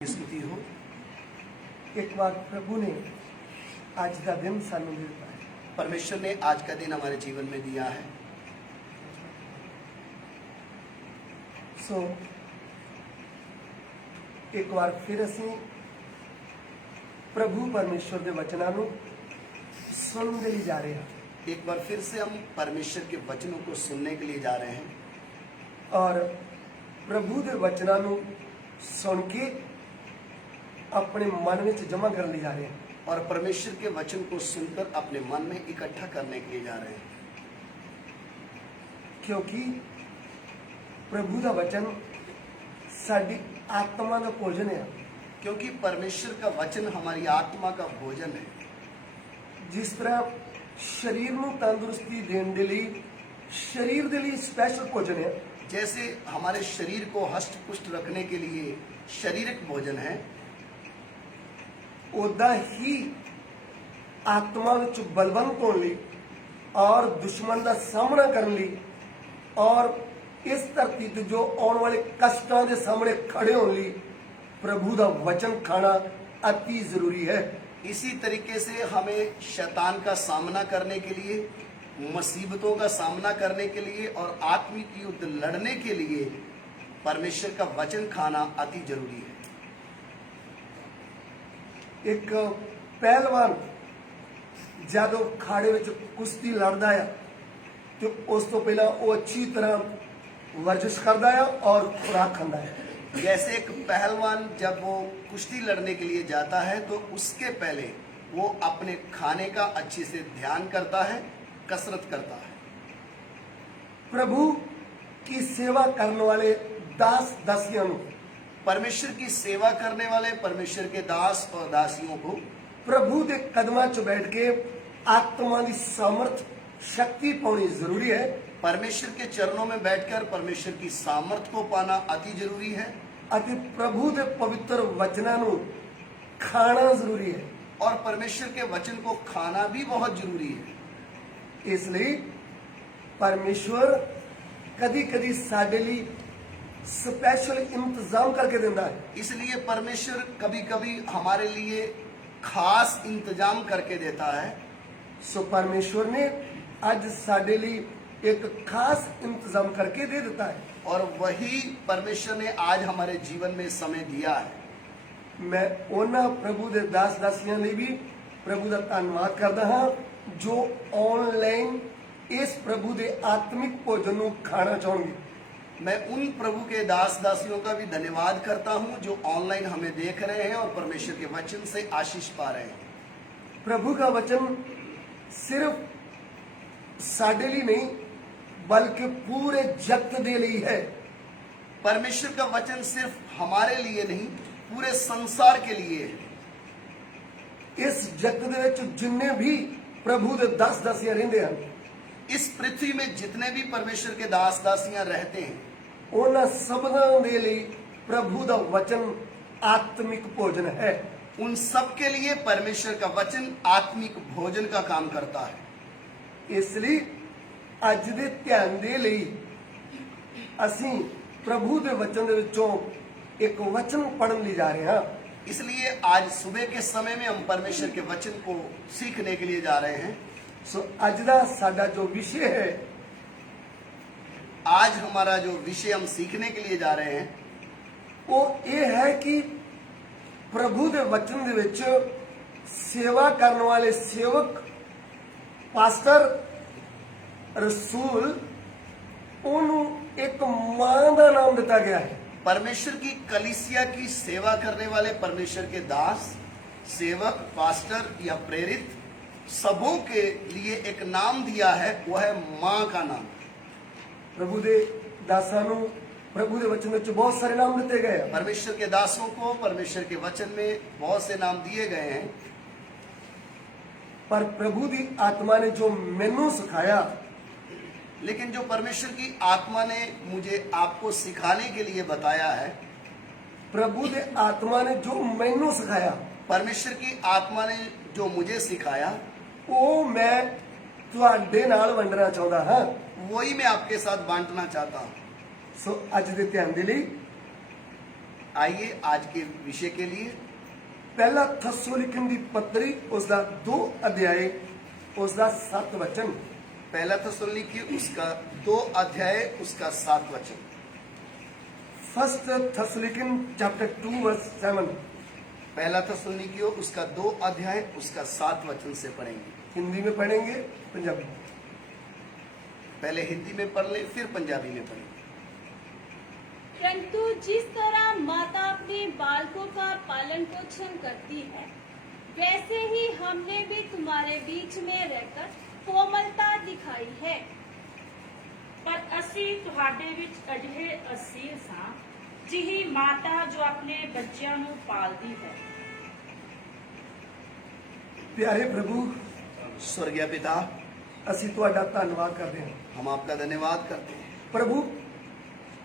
स्तुति हो। एक बार प्रभु ने आज का दिन सानू दिता है। परमेश्वर ने आज का दिन हमारे जीवन में दिया है। सो एक बार फिर असी प्रभु परमेश्वर के वचनों को सुनने लिए जा रहे हैं। एक बार फिर से हम परमेश्वर के वचनों को सुनने के लिए जा रहे हैं और प्रभु के वचनों को सुन के अपने मन में जमा करने जा रहे हैं और परमेश्वर के वचन को सुनकर अपने मन में इकट्ठा करने के लिए जा रहे हैं, क्योंकि प्रभु का वचन साडी आत्मा का भोजन है। क्योंकि परमेश्वर का वचन हमारी आत्मा का भोजन है। जिस तरह शरीर को तंदुरुस्ती देने के लिए शरीर के लिए स्पेशल भोजन है, जैसे हमारे शरीर को हष्ट पुष्ट रखने के लिए शारीरिक भोजन है, उदा ही आत्मा विच बलवंत होने लिए और दुश्मन का सामना करने लिए और इस धरती ते जो आने वाले कष्टों के सामने खड़े होने लिए प्रभु का वचन खाना अति जरूरी है। इसी तरीके से हमें शैतान का सामना करने के लिए, मुसीबतों का सामना करने के लिए और आत्मिक युद्ध लड़ने के लिए परमेश्वर का वचन खाना अति जरूरी है। एक पहलवान जब खाड़े में कुश्ती लड़ता है तो उस तो पहला वो अच्छी तरह वर्जिश करता है और खुराक खाता है। जैसे एक पहलवान जब वो कुश्ती लड़ने के लिए जाता है तो उसके पहले वो अपने खाने का अच्छे से ध्यान करता है, कसरत करता है। प्रभु की सेवा करने वाले दास दासियों को, परमेश्वर की सेवा करने वाले परमेश्वर के दास और दासियों को प्रभु के कदमां च बैठ के आत्मा की सामर्थ शक्ति पानी जरूरी है। परमेश्वर के चरणों में बैठकर परमेश्वर की सामर्थ को पाना अति जरूरी है। अति प्रभु के पवित्र वचनों को खाना जरूरी है और परमेश्वर के वचन को खाना भी बहुत जरूरी है। इसलिए परमेश्वर कदी कदी साडे लिए स्पेशल इंतजाम करके देता है। इसलिए परमेश्वर कभी कभी हमारे लिए खास इंतजाम करके देता है। सो परमेश्वर ने आज साडे लिए एक खास इंतजाम करके दे देता है और वही परमेश्वर ने आज हमारे जीवन में समय दिया है। मैं उन्होंने प्रभु के दास दासियों ने भी प्रभु का धन्यवाद करता हाँ जो ऑनलाइन इस प्रभु के आत्मिक भोजन को खाना चाहेंगे। मैं उन प्रभु के दास दासियों का भी धन्यवाद करता हूं जो ऑनलाइन हमें देख रहे हैं और परमेश्वर के वचन से आशीष पा रहे हैं। प्रभु का वचन सिर्फ साडे लिए नहीं बल्कि पूरे जगत के लिए है। परमेश्वर का वचन सिर्फ हमारे लिए नहीं, पूरे संसार के लिए है। इस जगत दे विच जिन्ने भी प्रभु के दास दासियां रहंदे हैं, इस पृथ्वी में जितने भी परमेश्वर के दास दासियां रहते हैं, उन्हां सबनां दे लिए प्रभु का वचन आत्मिक भोजन है। उन सब के लिए परमेश्वर का वचन आत्मिक भोजन का काम करता है। इसलिए अज दे ध्यान दे लिए असी प्रभु के वचन दे विचों एक वचन पढ़न ले जा रहे हैं। इसलिए आज सुबह के समय में हम परमेश्वर के वचन को सीखने के लिए जा रहे हैं। सो अज दा साडा जो विषय है, आज हमारा जो विषय हम सीखने के लिए जा रहे हैं वो ये है कि प्रभु के वचन दे विच सेवा करने वाले सेवक, पास्टर, रसूल, उन्होंने एक मां का नाम दिता गया है। परमेश्वर की कलीसिया की सेवा करने वाले परमेश्वर के दास, सेवक, पास्टर या प्रेरित सबों के लिए एक नाम दिया है, वह है मां का नाम। प्रभु के दासां नूं प्रभु के वचन में बहुत सारे नाम दिए गए हैं। परमेश्वर के दासों को परमेश्वर के वचन में बहुत से नाम दिए गए हैं, पर प्रभु की आत्मा ने जो मैनू सिखाया, लेकिन जो परमेश्वर की आत्मा ने मुझे आपको सिखाने के लिए बताया है, प्रभु के आत्मा ने जो मैनू सिखाया, परमेश्वर की आत्मा ने जो मुझे सिखाया, वो मैं तुहाडे नाल वंडना चाहता हाँ। वही मैं आपके साथ बांटना चाहता हूं। सो अज दे ध्यान दे लिए आइए आज के विषय के लिए ਪਹਿਲਾ ਥੈਸੋਲੀਕਨ ਦੀ ਪੱਤਰੀ ਉਸ ਦਾ 2 ਅਧਿਆਏ ਉਸ ਦਾ 7 ਵਚਨ। पहला थेसलोनिकी उसका 2 अध्याय उसका 7 वचन। First Thessalonians chapter 2 verse 7। पहला थेसलोनिकी उसका 2 अध्याय उसका 7 वचन से पढ़ेंगे। हिंदी में पढ़ेंगे, पंजाबी में। पहले हिंदी में पढ़ ले, फिर पंजाबी में पढ़ेंगे। परंतु जिस तरह माता अपने बालकों का पालन पोषण करती है, वैसे ही हमने भी तुम्हारे बीच में रहकर कोमलता दिखाई है। पर ਅਸੀਂ ਤੁਹਾਡੇ ਵਿੱਚ ਅਜਿਹੇ ਅਸੀਲ ਸਾਂ ਜਿਹੀ ਮਾਤਾ ਜੋ ਆਪਣੇ ਬੱਚਿਆਂ ਨੂੰ ਪਾਲਦੀ ਹੈ। प्यारे प्रभु, स्वर्गीय पिता, ਅਸੀਂ ਤੁਹਾਡਾ ਧੰਨਵਾਦ ਕਰਦੇ ਹਾਂ। हम आपका धन्यवाद करते हैं। प्रभु,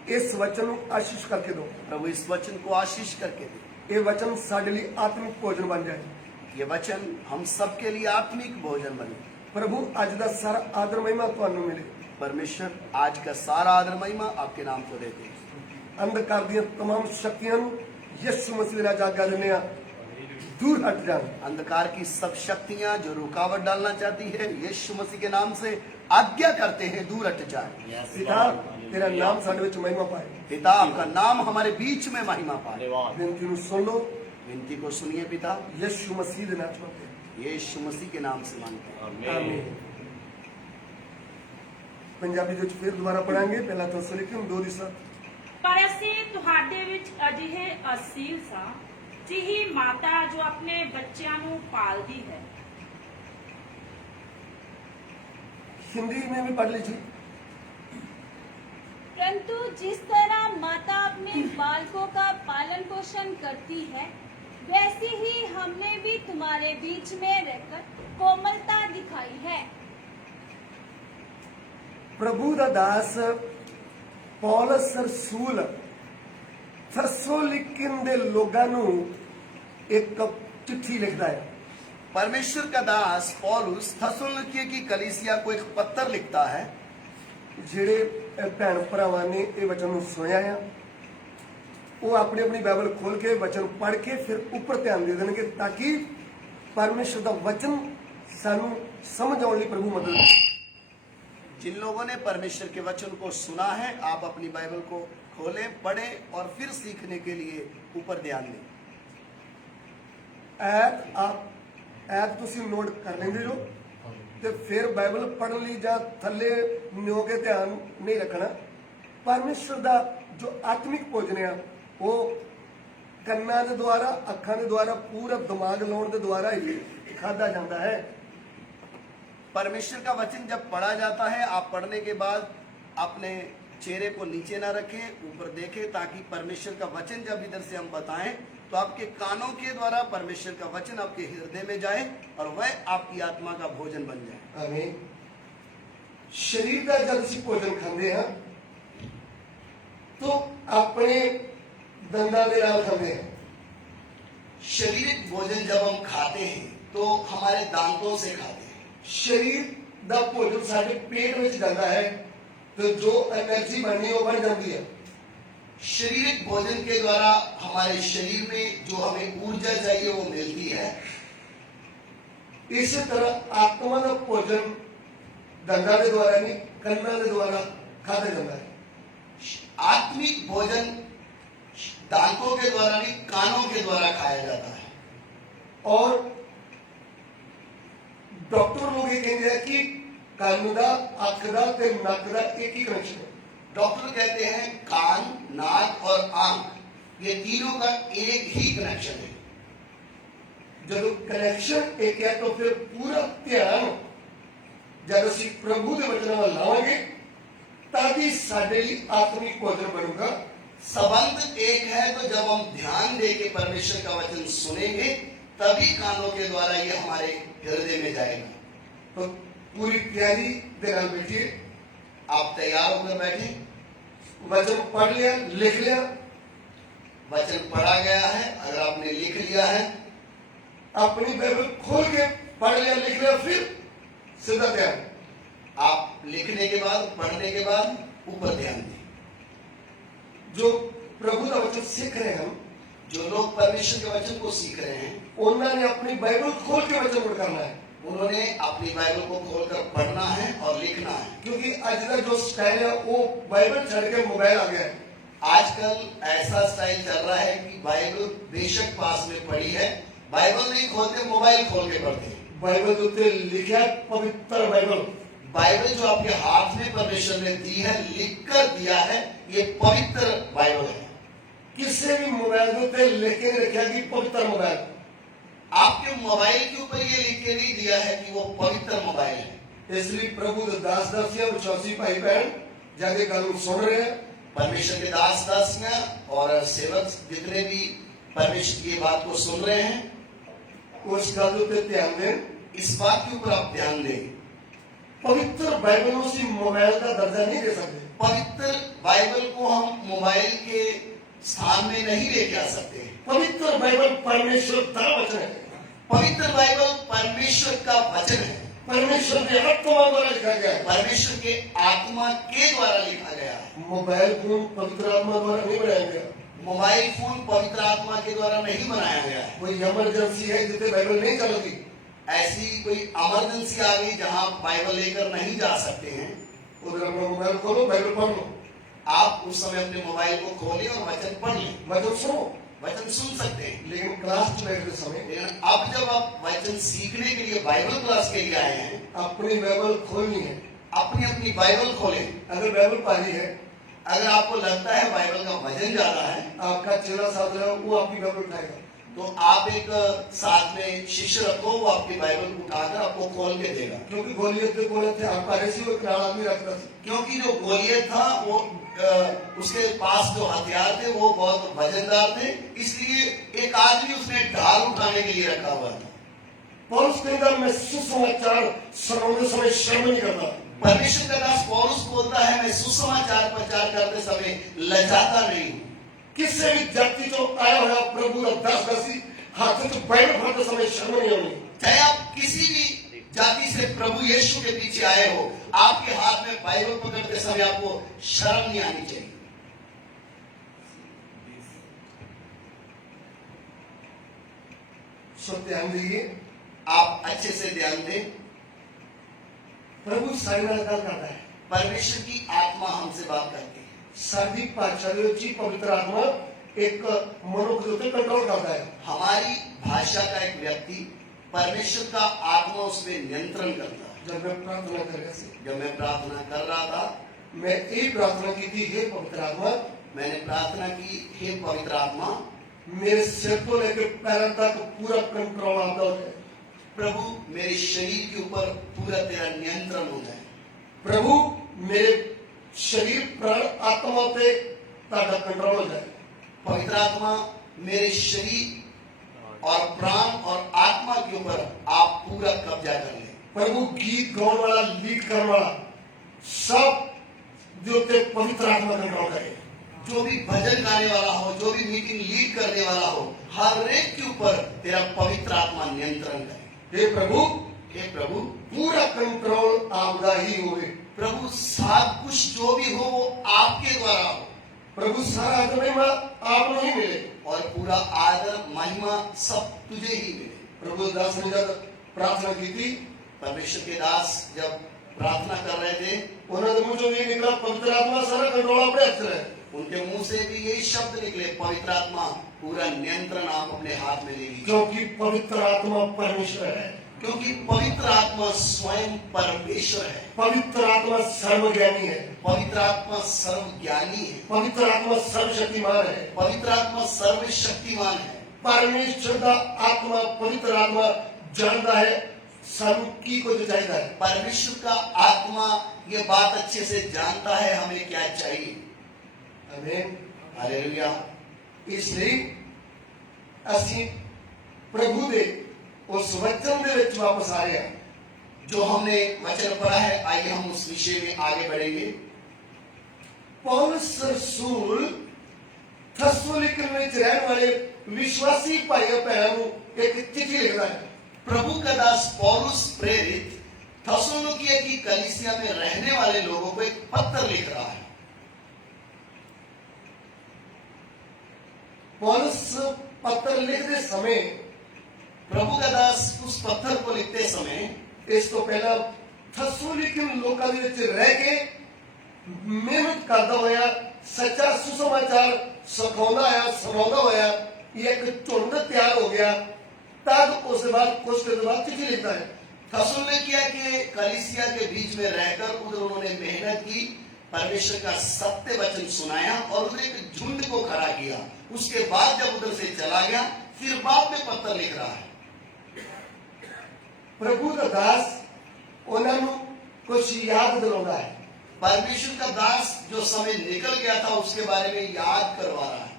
ਇਸ ਵਚਨ ਨੂੰ ਆਸ਼ੀਸ਼ ਕਰਕੇ ਦਿਓ। प्रभु इस वचन को आशीष करके दे। ਇਹ ਵਚਨ ਸਾਡੇ ਲਈ ਆਤਮਿਕ ਭੋਜਨ ਬਣ ਜਾਏ। ये वचन हम सबके लिए आत्मिक भोजन बने। प्रभु, ਅੱਜ ਦਾ ਸਾਰਾ ਆਦਰ ਮਹਿਮਾ ਤੁਹਾਨੂੰ ਮਿਲੇ। परमेश्वर आज का सारा आदर महिमा आपके नाम को देते हैं। ਅੰਧਕਾਰ ਦੀਆਂ तमाम शक्तियां ਨੂੰ ਯਿਸੂ ਮਸੀਹ ਦੇ ਨਾਲ ਆਗਿਆ ਦਿੰਦੇ ਹਾਂ, दूर हट जान। अंधकार की सब शक्तियां जो रुकावट डालना चाहती है, यीशु मसीह के नाम से आज्ञा करते हैं, दूर हट जाए। पिता, तेरा नाम ਸਾਡੇ ਵਿੱਚ ਮਹਿਮਾ ਪਾਏ। पिता, आपका नाम हमारे बीच में महिमा पाए। ਬੇਨਤੀ ਨੂੰ ਸੁਣ ਲਓ, विनती को सुनिए पिता, ਯਿਸੂ ਮਸੀਹ ਦੇ ਨਾਮ ਵਿੱਚ। यीशु मसीह के नाम से मांगते हैं। ਆਮੀਨ। ਪੰਜਾਬੀ ਦੇ ਵਿੱਚ ਫਿਰ ਦੁਬਾਰਾ ਪੜਾਂਗੇ। ਪਹਿਲਾ ਥੈਸੋਲੀਕਨ 2:7। ਪਰ ਅਸੀਂ ਤੁਹਾਡੇ ਵਿੱਚ ਅਜਿਹੇ ਅਸੀਲ ਸਾਂ ਜਿਹੀ ਮਾਤਾ ਜੋ ਆਪਣੇ ਬੱਚਿਆਂ ਨੂੰ ਪਾਲਦੀ है। हिंदी में भी पढ़ लीजिए। परंतु जिस तरह माता अपने बालकों का पालन पोषण करती है, वैसे ही हमने भी तुम्हारे बीच में रहकर कोमलता दिखाई है। प्रभु दा दास पौलस रसूल थेसोलिकन दे लोगां नू एक चिट्ठी लिखता है। परमेश्वर का दास पौलुस थेसलोनिकी की कलीसिया को एक पत्र लिखता है। ਜਿਹੜੇ ਭੈਣ ਭਰਾਵਾਂ ਨੇ ਇਹ ਵਚਨ ਨੂੰ ਸੁਣਿਆ ਆ, ਉਹ ਆਪਣੀ ਆਪਣੀ ਬਾਈਬਲ ਖੋਲ ਕੇ ਵਚਨ ਪੜ੍ਹ ਕੇ ਫਿਰ ਉੱਪਰ ਧਿਆਨ ਦੇ ਦੇਣਗੇ ਤਾਂ ਕਿ ਪਰਮੇਸ਼ਰ ਦਾ ਵਚਨ ਸਾਨੂੰ ਸਮਝ ਆਉਣ ਲਈ ਪ੍ਰਭੂ ਮਦਦ ਕਰੇ। जिन लोगों ने परमेश्वर के वचन को सुना है, आप अपनी बाइबल को खोलें, पढ़ें और फिर सीखने के लिए ऊपर ध्यान दें। ਐਤ ਤੁਸੀਂ ਨੋਟ ਕਰ ਲੈਂਦੇ ਹੋ ਤੇ ਫਿਰ ਬਾਈਬਲ ਪੜ੍ਹਨ ਲਈ ਜਾਂ ਥੱਲੇ ਨਿਓ ਕੇ ਧਿਆਨ ਨਹੀਂ ਰੱਖਣਾ। ਪਰਮੇਸ਼ਰ ਦਾ ਜੋ ਆਤਮਿਕ ਭੋਜਨ ਆ ਉਹ ਕੰਨਾਂ ਦੇ ਦੁਆਰਾ, ਅੱਖਾਂ ਦੇ ਦੁਆਰਾ, ਪੂਰਾ ਦਿਮਾਗ ਲਾਉਣ ਦੇ ਦੁਆਰਾ ਹੀ ਖਾਧਾ ਜਾਂਦਾ ਹੈ। परमेश्वर का वचन जब पढ़ा जाता है, आप पढ़ने के बाद अपने चेहरे को नीचे ना रखें, ऊपर देखें, ताकि परमेश्वर का वचन जब इधर से हम बताएं तो आपके कानों के द्वारा परमेश्वर का वचन आपके हृदय में जाए और वह आपकी आत्मा का भोजन बन जाए। आमीन। शरीर का जब ਅਸੀਂ ਭੋਜਨ ਖਾਂਦੇ ਹਾਂ तो अपने दंदां ਦੇ ਨਾਲ ਖਾਂਦੇ ਹਾਂ। शारीरिक भोजन जब हम खाते हैं तो हमारे दांतों से खाते हैं। शरीर ਦਾ ਭੋਜਨ ਸਾਡੇ ਪੇਟ ਵਿੱਚ ਜਾਂਦਾ ਹੈ तो जो एनर्जी बननी वो बढ़ जाती है। शारीरिक भोजन के द्वारा हमारे शरीर में जो हमें ऊर्जा चाहिए वो मिलती है। इसी तरह आत्मा का भोजन दंदा के द्वारा नहीं, कन्ना के द्वारा खाया जाता है। आत्मिक भोजन दांतों के द्वारा नहीं, कानों के द्वारा खाया जाता है। और डॉक्टर लोग ये कहते हैं कि कान का, अख का ते नक का एक ही कनेक्शन है। डॉक्टर कहते हैं कान, नाक और आंख ये तीनों का एक ही कनेक्शन है। जब कनेक्शन एक है तो फिर पूरा ध्यान जब ਅਸੀਂ प्रभु के वचन में लावांगे ताकि साडे लिए आत्मिक भोजन बनूगा। संबंध एक है, तो जब हम ध्यान दे के परमेश्वर का वचन सुनेंगे तभी कानों के द्वारा ये हमारे हृदय में जाएगा। तो पूरी तैयारी दे नाल बैठिए। आप तैयार होकर बैठे। वचन पढ़ लिया, लिख लिया, वचन पढ़ा गया है, अगर आपने लिख लिया है, अपनी बाइबल खोल के पढ़ लिया, लिख लिया, फिर सीधा ध्यान। आप लिखने के बाद, पढ़ने के बाद ऊपर ध्यान दें। जो प्रभु का वचन सीख रहे हैं हम, जो लोग परमेश्वर के वचन को सीख रहे हैं, उन्होंने अपनी बाइबल खोल के वचन को करना है, उन्होंने अपनी बाइबल को खोलकर पढ़ना है और लिखना है। क्योंकि आज का जो स्टाइल है वो बाइबल छोड़ के मोबाइल आ गया है। आजकल ऐसा स्टाइल चल रहा है कि बाइबल बेशक पास में पड़ी है, बाइबल नहीं खोलते, मोबाइल खोल के पढ़ते हैं। बाइबल जो ते लिखा है पवित्र बाइबल, बाइबल जो आपके हाथ में परमेश्वर ने दी है, लिख कर दिया है, ये पवित्र बाइबल है। किसी भी मोबाइल जो ते लेके नहीं रखा कि पवित्र मोबाइल, आपके मोबाइल के ऊपर ये लिख के नहीं दिया है कि वो पवित्र मोबाइल है। इसलिए प्रभु के दास दासियां विश्वासी भाई बहन जाके कानून सुन रहे हैं, परमेश्वर के दास दासियां और सेवक जितने भी परमेश्वर की बात को सुन रहे हैं, उस का जो ते ध्यान दें। इस बात के ऊपर आप ध्यान दें। पवित्र बाइबल उसी मोबाइल का दर्जा नहीं दे सकते। पवित्र बाइबल को हम मोबाइल के स्थान में नहीं लेके आ सकते। पवित्र बाइबल परमेश्वर का वचन है, पवित्र बाइबल परमेश्वर का वचन है, परमेश्वर के आत्मा द्वारा लिखा गया है। परमेश्वर के आत्मा के द्वारा लिखा गया है। मोबाइल फोन पवित्र आत्मा द्वारा नहीं बनाया गया। मोबाइल फोन पवित्र आत्मा के द्वारा नहीं बनाया गया है। कोई इमरजेंसी है जिसे बाइबल नहीं चलेगी, ऐसी कोई इमरजेंसी आ गई जहां आप बाइबल लेकर नहीं जा सकते हैं, उधर अपना मोबाइल खोलो, बाइबल पढ़ लो, आप उस समय अपने मोबाइल को खोलें और वचन पढ़ लें, वचन सुनो। वचन सुन सकते हैं। लेकिन क्लास में बैठते समय लेकिन अब जब आप वचन सीखने के लिए बाइबल क्लास के लिए आए हैं, अपनी बाइबल खोलनी है। अपनी अपनी बाइबल खोलें। अगर बाइबल पाली है, अगर आपको लगता है बाइबल का वजन ज्यादा है, आपका चेला साथ रहे वो आपकी बाइबल उठाएगा। तो आप एक साथ में शिष्य रखो, वो आपकी बाइबल उठाकर आपको खोल के देगा। क्योंकि गोलियत थे कोले थे, आप पारेसी वो एक आदमी रखता था। क्योंकि जो गोलियत था वो उसके पास जो हथियार थे वो बहुत वजनदार थे, इसलिए एक आदमी उसने ढाल उठाने के लिए रखा हुआ था। पौलुस के अंदर मैं सुसमाचार सुनाते समय शर्म नहीं करता। परमेश्वर का दास पौलुस बोलता है, मैं सुसमाचार प्रचार करते समय लजाता नहीं हूं। किसी भी जाति जो आया हुआ प्रभु का दास दासी हाथ से बाइबल पढ़ते समय शर्म नहीं होनी। चाहे आप किसी भी जाति से प्रभु यीशु के पीछे आए हो, आपके हाथ में बाइबल पकड़ते समय आपको शर्म नहीं आनी चाहिए। सब ध्यान दीजिए, आप अच्छे से ध्यान दें। प्रभु सारी बात करता है। परमेश्वर की आत्मा हमसे बात करती है। साधी पाचार्योची पवित्र आत्मा एक मनुष्य के ऊपर कंट्रोल करता है। हमारी भाषा का एक व्यक्ति, परमेश्वर का आत्मा उस पर नियंत्रण करता है। जब मैं प्रार्थना कर रहा था, जब मैं प्रार्थना कर रहा था, मैं एक प्रार्थना की थी, हे पवित्र आत्मा, मैंने प्रार्थना की, हे पवित्र आत्मा, मेरे सिर को लेकर पैरों तक पूरा कंट्रोल आपका हो जाए। प्रभु मेरे शरीर के ऊपर पूरा तेरा नियंत्रण हो जाए। प्रभु मेरे शरीर प्राण आत्मा पे ताका कंट्रोल हो जाए। पवित्र आत्मा मेरे शरीर और प्राण और आत्मा के ऊपर आप पूरा कब्जा कर लें। प्रभु गीत गाने वाला, लीड करने वाला सब जो ते पवित्र आत्मा कंट्रोल करे। जो भी भजन गाने वाला हो, जो भी मीटिंग लीड करने वाला हो, हर एक के ऊपर तेरा पवित्र आत्मा नियंत्रण करे। हे प्रभु, हे प्रभु, पूरा कंट्रोल आपका ही होवे। प्रभु सब कुछ जो भी हो वो आपके द्वारा हो। प्रभु सारा आदर महिमा आप नहीं मिले और पूरा आदर महिमा सब तुझे ही मिले। प्रभु दास ने जब प्रार्थना की थी, परमेश्वर के दास जब प्रार्थना कर रहे थे, उन्होंने मुझे ये निकला पवित्र आत्मा सारा कंट्रोल अपने हाथ में है। उनके मुंह से भी यही शब्द निकले, पवित्र आत्मा पूरा नियंत्रण आप अपने हाथ में ले लीजिए। क्योंकि पवित्र आत्मा परमेश्वर है। क्योंकि पवित्र आत्मा स्वयं परमेश्वर है। पवित्र आत्मा सर्वज्ञानी है। पवित्र आत्मा सर्वज्ञानी है। पवित्र आत्मा सर्वशक्तिमान है। पवित्र आत्मा सर्वशक्तिमान है। परमेश्वर का आत्मा, पवित्र आत्मा जानता है सानू की को जो चाहिए है। परमेश्वर का आत्मा ये बात अच्छे से जानता है हमें क्या चाहिए। आमीन, हालेलुया। इसलिए ਅਸੀਂ प्रभु दे उस वचन दे विच वापस आ रहे हैं जो हमने वचन पढ़ा है। आइए हम उस विषय में आगे बढ़ेंगे। पौलुस रसूल थस्सलुनीके ਵਿੱਚ रहने वाले विश्वासी भाइयों बहनों को एक चिट्ठी लिखता है। प्रभु का दास पौलुस प्रेरित थस्सलुनीके की कलीसिया में रहने वाले लोगों को एक पत्र लिख रहा है। पौलुस पत्र लिखते समय प्रभु का दास उस पत्थर को लिखते समय इस तो पहला थस्सलुनीकियों लोकां दे विच रह के मेहनत करदा होया सच्चा सुसमाचार सिखाउंदा होया सुणाउंदा होया एक झुंड तैयार हो गया। तब उस बाद कुछ दिन बाद चिट्ठी लिखता है। थस्सलुनीकिया के कलीसिया के बीच में रहकर उधर उन्होंने मेहनत की, परमेश्वर का सत्य वचन सुनाया और उधर एक झुंड को खड़ा किया। उसके बाद जब उधर से चला गया, फिर बाद में पत्र लिख रहा है। प्रभु का दास उन्होंने कुछ याद दिलाता है। परमेश्वर का दास जो समय निकल गया था उसके बारे में याद करवा रहा है।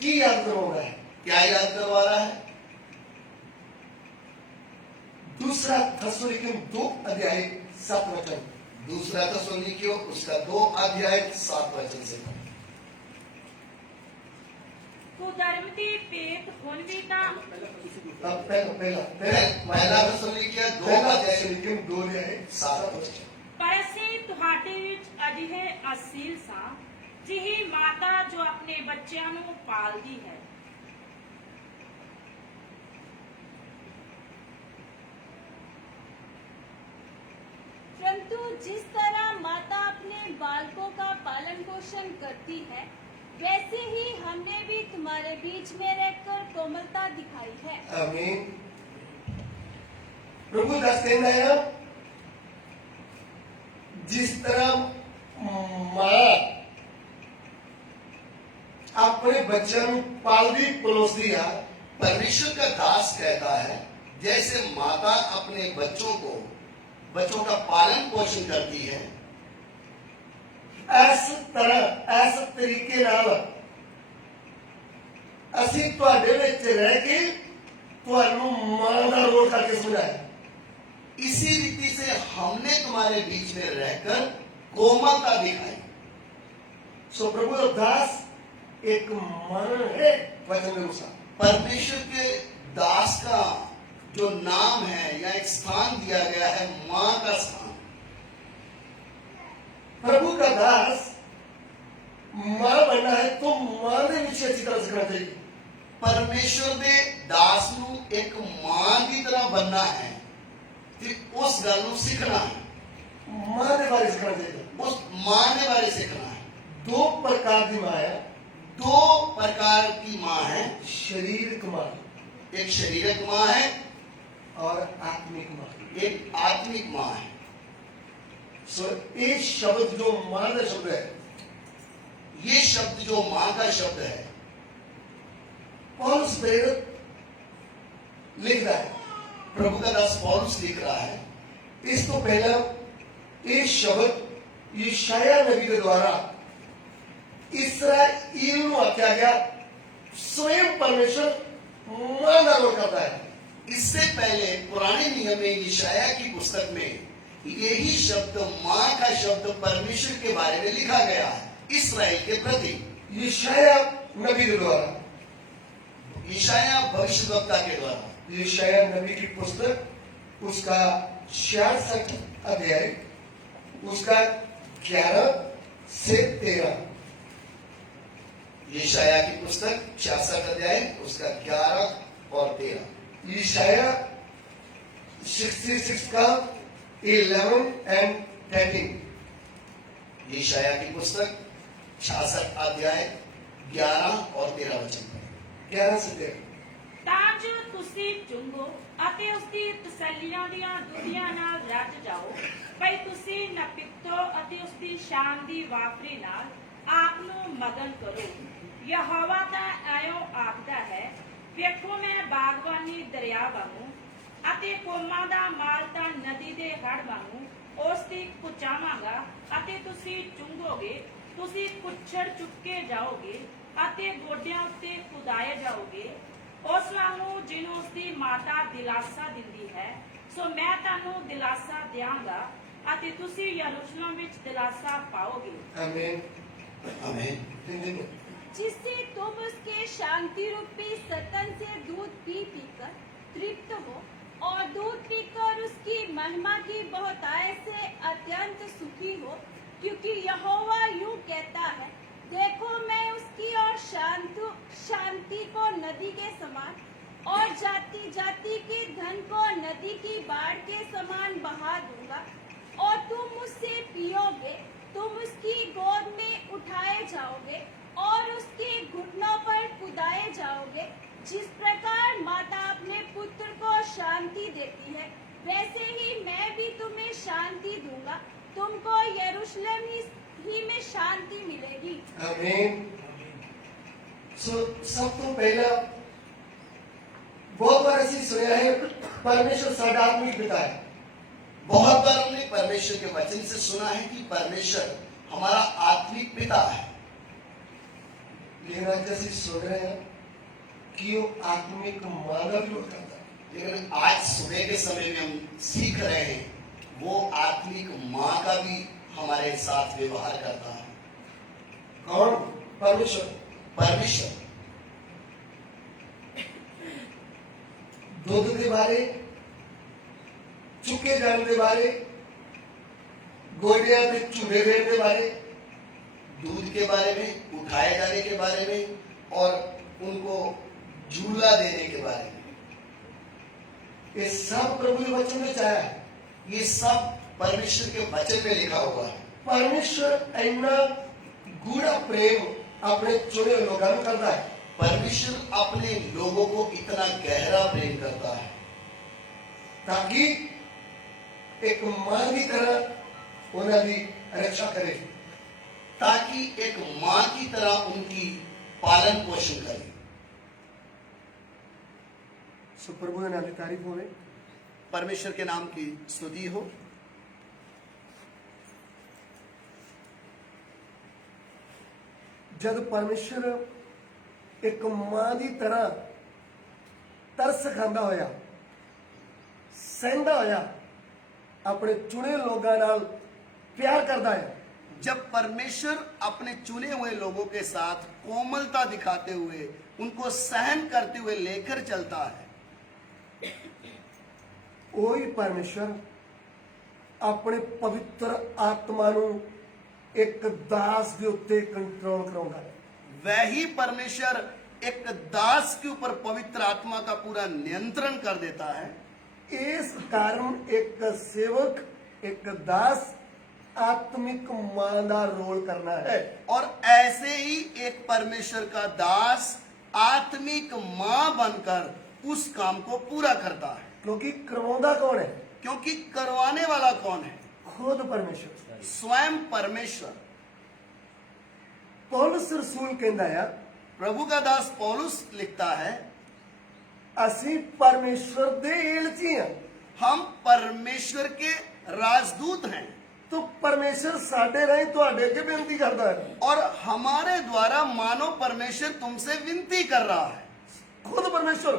की याद दिलाता है? क्या याद करवा रहा है? दूसरा थस्सलुनीकियों 2 अध्याय 7 वचन। दूसरा थस्सलुनीकियों उसका 2 अध्याय 7 वचन से कुधर्मती पेट हुन भी तां पहला थस्सलुनीकियों 2 अध्याय 2 अध्याय 7 वचन। पर ਅਸੀਂ ਤੁਹਾਡੇ ਵਿੱਚ ਅਜਿਹੇ ਅਸੀਲ ਸਾਂ ਜਿਹੀ ਮਾਤਾ ਜੋ ਆਪਣੇ ਬੱਚਿਆਂ ਨੂੰ ਪਾਲਦੀ ਹੈ। परंतु जिस तरह माता अपने बालकों का पालन पोषण करती है, वैसे ही हमने भी तुम्हारे बीच में रहकर कोमलता दिखाई है। आमीन। प्रभु दास कहना है जिस तरह मां अपने बच्चों को पालदी पलोसती है, परमेश्वर का दास कहता है जैसे माता अपने बच्चों का पालन पोषण करती है, इस तरीके नाल ਅਸੀਂ ਤੁਹਾਡੇ ਵਿੱਚ ਰਹਿ ਕੇ ਤੁਹਾਨੂੰ ਮਾਂ ਦਾ ਰੋਲ करके समझाया। इसी रीति से हमने तुम्हारे बीच में रहकर कोमलता दिखाई। सो प्रभु का दास एक मां है वचन के अनुसार। परमेश्वर के दास का जो नाम है या एक स्थान दिया गया है, मां का स्थान। प्रभु का दास मां बनना है तो मां ने विषय अच्छी तरह सीखना चाहिए। परमेश्वर ने दास नू एक मां की तरह बनना है, फिर उस गल नू सीखना है। मां के बारे सीखना चाहिए। उस मां के बारे सीखना है। 2 प्रकार की मां है। 2 प्रकार की मां है। शारीरिक मां, एक शारीरिक मां है और आत्मिक मां। एक आत्मिक मां है। सो ये शब्द जो मां का शब्द है, ये शब्द जो मां का शब्द है, पौलुस प्रेरित लिख रहा है। प्रभु का दास पौलुस लिख रहा है। इस तो पहला ये शब्द यशाया नबी के द्वारा इस्राएल को आख्या गया, स्वयं परमेश्वर मां का रोल करता है। इससे पहले पुराने नियम में यशाया की पुस्तक में यही शब्द मां का शब्द परमेश्वर के बारे में लिखा गया है, इस्राएल के प्रति। यशाया नबी के द्वारा, यशाया भविष्यवक्ता के द्वारा। यशाया नबी की पुस्तक उसका 66 अध्याय उसका 11 से 13। यशाया की पुस्तक 66 अध्याय उसका 11 और 13। यशाया 66 का 11 and 13। यशाया की पुस्तक 66 अध्याय 11 और 13 वचन। 11 से 13। ਤਾਂ ਜੋ ਤੁਸੀਂ ਚੁੰਗੋ ਅਤੇ ਉਸ ਦੀ ਤਸੱਲੀਆਂ ਦੀਆਂ ਦੁਨੀਆਂ ਨਾਲ ਰੱਜ ਜਾਓ, ਭਈ ਤੁਸੀਂ ਨਪਿੱਤੋ ਅਤੇ ਉਸ ਦੀ ਸ਼ਾਨ ਦੀ ਵਾਪਰੀ ਨਾਲ ਆਪ ਨੂੰ ਮਗਨ ਕਰੋ। ਯਹੋਵਾ ਤਾਂ ਐਉਂ ਆਖਦਾ ਹੈ, ਵੇਖੋ ਮੈਂ ਬਾਗਬਾਨੀ ਦਰਿਆ ਵਾਂਗੂ ਅਤੇ ਕੋਮਾਂ ਦਾ ਮਾਲ ਤਾਂ ਨਦੀ ਦੇ ਹੜ ਵਾਂਗੂ ਉਸ ਦੀ ਕੁਚਾਵਾਂਗਾ ਅਤੇ ਤੁਸੀਂ ਚੁੰਗੋਗੇ। ਤੁਸੀਂ ਕੁੱਛੜ ਚੁੱਕੇ ਜਾਓਗੇ ਅਤੇ ਗੋਡਿਆਂ ਉੱਤੇ ਕੁਦਾਏ ਜਾਓਗੇ। ਉਸ ਨੂੰ ਜਿਹਨੂੰ ਉਸ ਦੀ ਮਾਤਾ ਦਿਲਾਸਾ ਦਿੰਦੀ ਹੈ, ਸੋ ਮੈਂ ਤੁਹਾਨੂੰ ਦਿਲਾਸਾ ਦਿਆਂਗਾ ਅਤੇ ਤੁਸੀਂ ਯਰੂਸ਼ਲਮ ਵਿੱਚ ਦਿਲਾਸਾ ਪਾਓਗੇ। आमीन। आमीन। जिससे तुम उसके शांति रूपी सतन से दूध पी पीकर तृप्त हो और दूध पीकर उसकी महिमा की बहुतायत से अत्यंत सुखी हो, क्योंकि यहोवा यूं कहता है, देखो मैं उसकी और शांति को नदी के समान और जाति जाति के धन को नदी की बाढ़ के समान बहा दूंगा। और तुम उससे पियोगे, तुम उसकी गोद में उठाए जाओगे और उसके घुटनों पर कुदाए जाओगे। जिस प्रकार माता अपने पुत्र को शांति देती है, वैसे ही मैं भी तुम्हें शांति दूंगा। तुमको यरूशलेम ही में शांति मिलेगी। आमीन। सो सब तो पहला बहुत बार ऐसी सुना है, परमेश्वर साडा आत्मिक पिता है। बहुत बार हमने परमेश्वर के वचन से सुना है कि परमेश्वर हमारा आत्मिक पिता है, लेकिन आज जैसे सुन रहे हैं कि वो आत्मिक मानव भी होता है। लेकिन आज सुबह के समय में हम सीख रहे हैं वो आत्मिक माँ का भी हमारे साथ व्यवहार करता है। कौन? परमेश्वर। परमेश्वर दुध के बारे, चुके जाने के बारे, गोलियां के चूल्हे देने के बारे, दूध के बारे में, उठाए जाने के बारे में और उनको झूला देने के बारे में, ये सब प्रभु के वचन में चाहा है। ये सब परमेश्वर के वचन में लिखा हुआ है। परमेश्वर इतना गूढ़ा प्रेम अपने चुने लोगों को करता है। परमेश्वर अपने लोगों को इतना गहरा प्रेम करता है ताकि एक मां की तरह उन्हें रक्षा करे, ताकि एक मां की तरह उनकी पालन पोषण करे। सो प्रभु के नाम की तारीफ हो। परमेश्वर के नाम की स्तुति हो। जब परमेश्वर एक मां की तरह तरस खांदा होया, सहंदा होया, अपने चुने लोगों नाल प्यार करता है। जब परमेश्वर अपने चुने हुए लोगों के साथ कोमलता दिखाते हुए, उनको सहन करते हुए लेकर चलता है, वही परमेश्वर अपने पवित्र आत्मा नू एक दास के उत्ते कंट्रोल कराउंदा है। वही परमेश्वर एक दास के ऊपर पवित्र आत्मा का पूरा नियंत्रण कर देता है। इस कारण एक सेवक, एक दास आत्मिक मां का रोल करना है। और ऐसे ही एक परमेश्वर का दास आत्मिक मां बनकर उस काम को पूरा करता है। क्योंकि करवाउंदा कौन है? क्योंकि करवाने वाला कौन है? खुद परमेश्वर, स्वयं परमेश्वर। पौलुस रसूल कहता है, प्रभु का दास पौलुस लिखता है, असी परमेश्वर दे एलची हैं। हम परमेश्वर के राजदूत हैं। तो परमेश्वर साडे राही तुहाडे अगे बेनती करता है। और हमारे द्वारा मानो परमेश्वर तुमसे विनती कर रहा है। खुद परमेश्वर,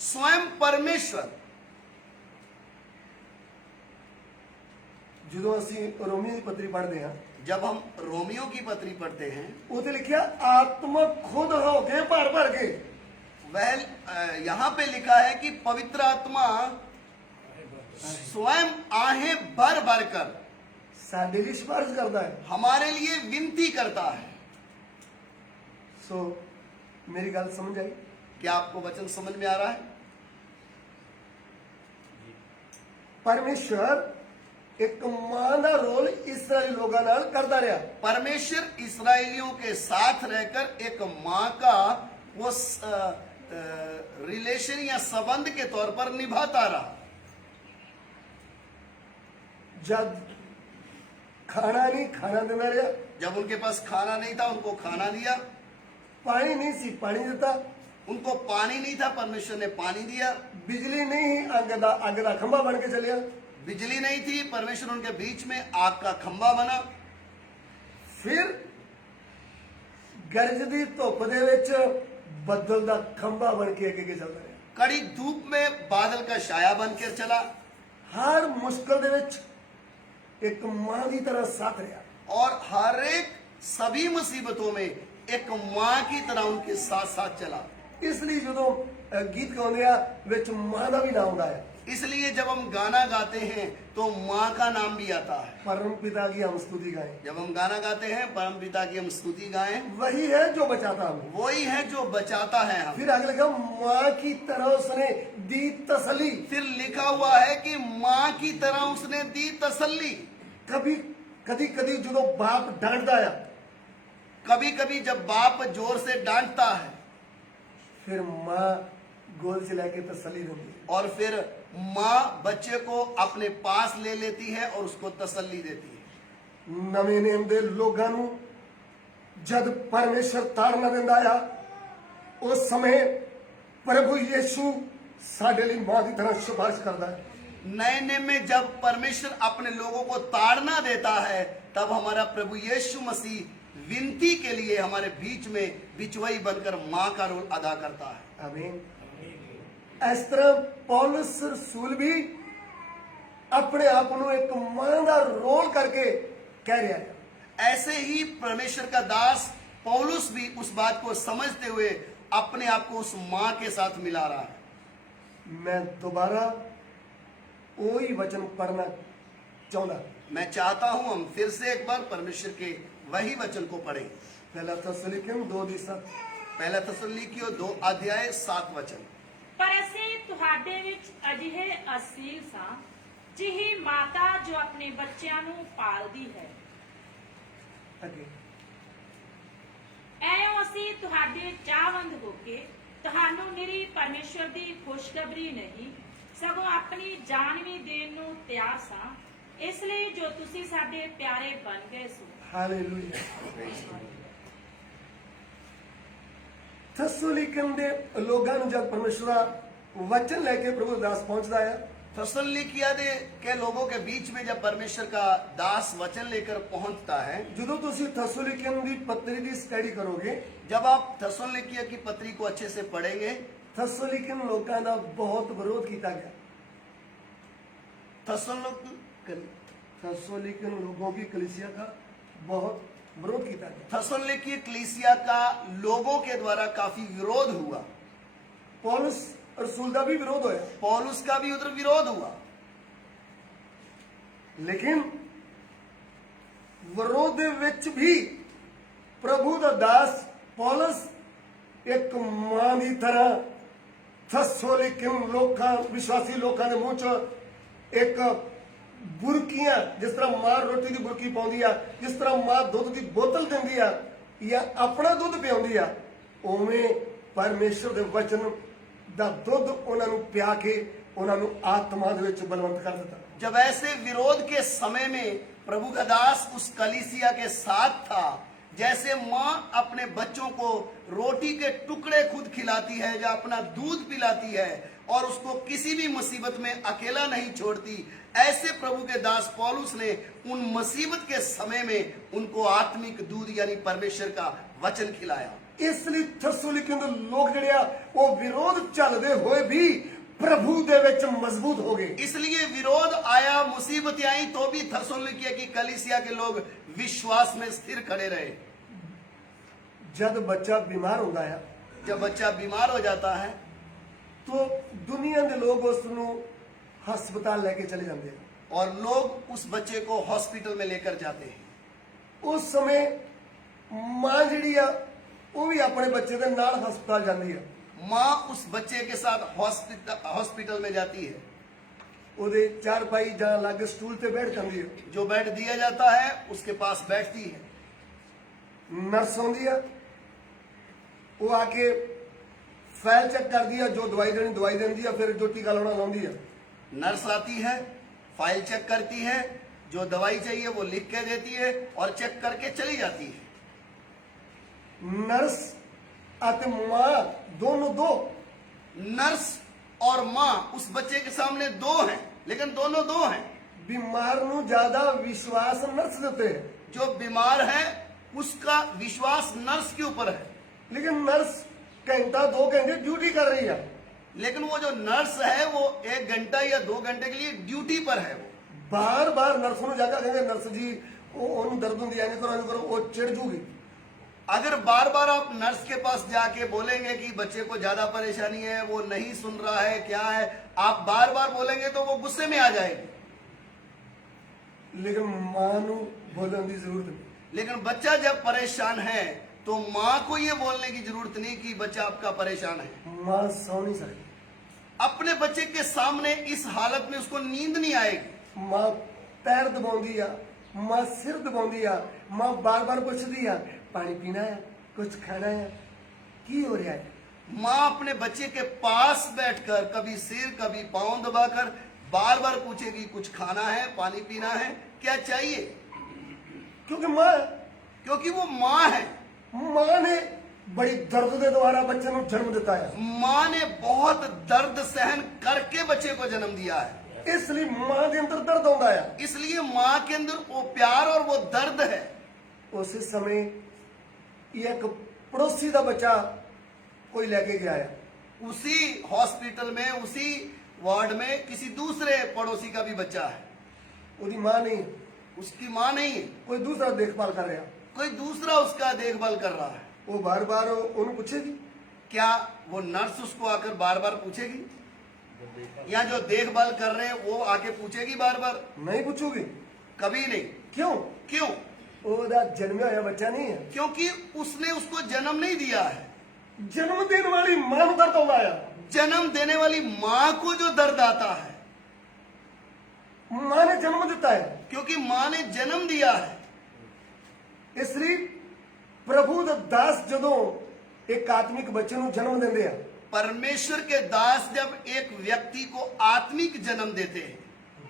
स्वयं परमेश्वर। जो असी रोमियो की पत्री पढ़ते हैं, जब हम रोमियो की पत्री पढ़ते हैं, उसे लिखा आत्मा खुद हो गए भर भर के। वह यहाँ पे लिखा है कि पवित्र आत्मा स्वयं आहें भर भर कर साडे लिए सिफारिश करता है। हमारे लिए विनती करता है। सो मेरी गल समझ आई? क्या आपको वचन समझ में आ रहा है? परमेश्वर एक मां का रोल इसराइली लोगों नाल करता रहा। परमेश्वर इसराइलियों के साथ रहकर एक मां का वो रिलेशन या संबंध के तौर पर निभाता रहा। जब खाना नहीं खाना देता रहा, जब उनके पास खाना नहीं था उनको खाना दिया, पानी नहीं सी पानी देता, उनको पानी नहीं था परमेश्वर ने पानी दिया, बिजली नहीं अग दा खंभा बन के चलिया, बिजली नहीं थी परमेश्वर उनके बीच में आग का खंभा बना। फिर गरजदी धुप दे विच बदल दा खंभा बन के अगे चलता रहा। कड़ी धूप में बादल का साया बनकर चला। हर मुश्किल दे विच एक मां की तरह साथ रहा। और हर एक सभी मुसीबतों में एक मां की तरह उनके साथ साथ चला। इसलिए जो गीत गाउंदे आ विच मां का भी नाम आंदा है। इसलिए जब हम गाना गाते हैं तो माँ का नाम भी आता है। परम पिता की हम स्तुति गाएं। जब हम गाना गाते हैं परम पिता की हम स्तुति गाएं, वही है जो बचाता हमें। वही है जो बचाता है हम। फिर आगे लिखा माँ की तरह उसने दी तसल्ली। फिर लिखा हुआ है कि माँ की तरह उसने दी तसल्ली। कभी कदी कदी जो बाप डांटता है, कभी कभी जब बाप जोर से डांटता है फिर माँ गोल से लेके तसल्ली देती है। और फिर माँ बच्चे को अपने पास ले लेती है और उसको तसल्ली देती है। नਵੇਂ नेम ਦੇ ਲੋਕਾਂ ਨੂੰ जद परमेश्वर ताड़ना ਦਿੰਦਾ ਆ, उस समय प्रभु यीशु ਸਾਡੇ ਲਈ माँ की तरह सिफारिश करता है। नए नेम में जब परमेश्वर अपने लोगों को ताड़ना देता है, तब हमारा प्रभु यीशु मसीह विनती के लिए हमारे बीच में बिचवई बनकर माँ का रोल अदा करता है। आमीन। इस तरह पौलुस रसूल भी अपने आप को एक मां का रोल करके कह रहा है। ऐसे ही परमेश्वर का दास पौलुस भी उस बात को समझते हुए अपने आप को उस माँ के साथ मिला रहा है। मैं दोबारा वही वचन पढ़ना चाहता। मैं चाहता हूं हम फिर से एक बार परमेश्वर के वही वचन को पढ़ें। पहला तस्सलुनीकियों 2:7। पहला तस्सलुनीकियों 2:7 वचन। ਪਰ ਅਸੀਂ ਤੁਹਾਡੇ ਵਿੱਚ ਅਜਿਹੇ ਅਸੀਲ ਸਾਂ ਜਿਹੀ ਮਾਤਾ ਜੋ ਆਪਣੇ ਬੱਚਿਆਂ ਨੂੰ ਪਾਲਦੀ ਹੈ। आगे ਐਉਂ ਅਸੀਂ ਤੁਹਾਡੇ ਚਾਹਵੰਦ ਹੋ ਕੇ ਤੁਹਾਨੂੰ ਨਿਰੀ ਪਰਮੇਸ਼ਵਰ ਦੀ ਖੁਸ਼ਖਬਰੀ ਨਹੀਂ ਸਗੋਂ ਆਪਣੀ ਜਾਨ ਵੀ ਦੇਣ ਨੂੰ ਤਿਆਰ ਸਾਂ, ਇਸ ਲਈ ਜੋ ਤੁਸੀਂ ਸਾਡੇ ਪਿਆਰੇ ਬਣ ਗਏ ਸੋ। हालेलुया। तस्सलुनीकियों ਦੇ ਲੋਕਾਂ ਨੂੰ जब परमेश्वर ਦਾ वचन लेके प्रभु दास पहुंचता है, थस्सलुनीकिया के लोगों के बीच में जब परमेश्वर का दास वचन लेकर पहुंचता है, ਜਦੋਂ ਤੁਸੀਂ तस्सलुनीकियों ਦੀ पत्री ਦੀ स्टडी ਕਰੋਗੇ, जब आप थस्सलुनीकिया की पत्री को अच्छे से पढ़ेंगे, तस्सलुनीकियों लोगों का बहुत विरोध किया गया। तस्सलुनीकियों लोगों की कलीसिया का बहुत विरोध किया गया। थस्सलुनीकी कलीसिया का लोगों के द्वारा काफी विरोध हुआ। पौलुस रसूल का भी विरोध होया, पौलुस का भी उधर विरोध हुआ। लेकिन विरोध दे विच भी प्रभु दा दास पौलुस एक मां की तरह थस्सलुनीकियों लोकां विश्वासी लोकां दे मुंह च एक बुरकियां, जिस तरह मां रोटी की बुरकी पाउंदी आ, जिस तरह मां दुध की बोतल दिंदी आ या अपना दुध पियाउंदी आ, उवें परमेश्वर दे वचन दा दुध उन्हां नूं पिया के उन्हां नूं आत्मा दे विच बलवंत कर दिता। जब ऐसे विरोध के समय में प्रभु का दास उस कलीसिया के साथ था, जैसे माँ अपने बच्चों को रोटी के टुकड़े खुद खिलाती है या अपना दूध पिलाती है और उसको किसी भी मुसीबत में अकेला नहीं छोड़ती, ऐसे प्रभु के दास पौलुस ने उन मुसीबत के समय में उनको आत्मिक दूध यानी परमेश्वर का वचन खिलाया। इसलिए थस्सलुनीकियों दे लोग जिहड़े आ वो विरोध चलदे होए भी प्रभु दे विच मजबूत हो गए। इसलिए विरोध आया, मुसीबतें आई, तो भी थस्सलुनीकिया की कलीसिया के लोग विश्वास में स्थिर खड़े रहे। जब बच्चा बीमार होता है, जब बच्चा बीमार हो जाता है तो दुनिया के लोग उसनूं हस्पताल लेके चले जाते हैं और लोग उस बच्चे को हॉस्पिटल में लेकर जाते हैं। उस समय मां जिहड़ी आ वो भी अपने बच्चे के नाल हस्पताल जाती है। माँ उस बच्चे के साथ हॉस्पिटल में जाती है। ਉਹਦੇ चारपाई ਜਾਂ अलग स्टूल पे बैठ जाती है। जो बेड दिया जाता है उसके पास बैठती है। नर्स आती है, वो आके फाइल चेक करती है, जो दवाई देनी दवाई देती है, फिर जो टीका लाना लाती है। नर्स आती है, फाइल चेक करती है, जो दवाई चाहिए वो लिख के देती है और चेक करके चली जाती है। नर्स आते मां दोनों दो, नर्स और माँ उस बच्चे के सामने दो हैं, लेकिन दोनों दो हैं। बीमार नूं ज्यादा विश्वास नर्स देते हैं, जो बीमार है उसका विश्वास नर्स के ऊपर है, लेकिन नर्स घंटा 2 घंटे ड्यूटी कर रही है। लेकिन वो जो नर्स है वो 1 घंटा या 2 घंटे के लिए ड्यूटी पर है। वो बार बार नर्स नूं जाकर कहेंगे नर्स जी वो दर्द होंदी है, करो वो चिड़ जूगी। अगर बार बार आप नर्स के पास जाके बोलेंगे कि बच्चे को ज्यादा परेशानी है, वो नहीं सुन रहा है, क्या है, आप बार बार बोलेंगे तो वो गुस्से में आ जाएगी। लेकिन मां नू बोलने की जरूरत नहीं। लेकिन बच्चा जब परेशान है तो माँ को ये बोलने की जरूरत नहीं कि बच्चा आपका परेशान है। मां सौ नहीं सकती। अपने बच्चे के सामने इस हालत में उसको नींद नहीं आएगी। मां पैर दबाउंदी आ, मां सिर दबाउंदी आ, मां बार बार पूछदी आ पानी पीना है, कुछ खाना है, की हो रहा है। माँ अपने बच्चे के पास बैठकर कभी सिर कभी पांव दबाकर बार बार पूछेगी कुछ खाना है, पानी पीना है, क्या चाहिए, क्योंकि मां क्योंकि वो माँ है। मां ने बड़ी दर्द के द्वारा बच्चे को जन्म दिता है। माँ ने बहुत दर्द सहन करके बच्चे को जन्म दिया है, इसलिए मां के अंदर दर्द आंदा है। इसलिए माँ के अंदर वो प्यार और वो दर्द है। उस समय एक पड़ोसी का बच्चा कोई लेके गया है, उसी हॉस्पिटल में, उसी वार्ड में किसी दूसरे पड़ोसी का भी बच्चा है। उसकी मां नहीं, उसकी माँ नहीं है, कोई दूसरा देखभाल कर रहा। कोई दूसरा उसका देखभाल कर रहा है। वो बार बार उन्हें पूछेगी, क्या वो नर्स उसको आकर बार बार पूछेगी, या जो देखभाल कर रहे हैं वो आके पूछेगी बार बार? नहीं पूछोगी। कभी नहीं। क्यों? क्यों? ओदा जन्मा होया बच्चा नहीं है। क्योंकि उसने उसको जन्म नहीं दिया है। जन्म देने वाली मां को दर्द आंदा है। जन्म देने वाली माँ को जो दर्द आता है, मां ने जन्म दिता है, क्योंकि माँ ने जन्म दिया है। इसलिए प्रभु दा दास जदों एक आत्मिक बच्चे को जन्म देंदे हैं, परमेश्वर के दास जब एक व्यक्ति को आत्मिक जन्म देते हैं,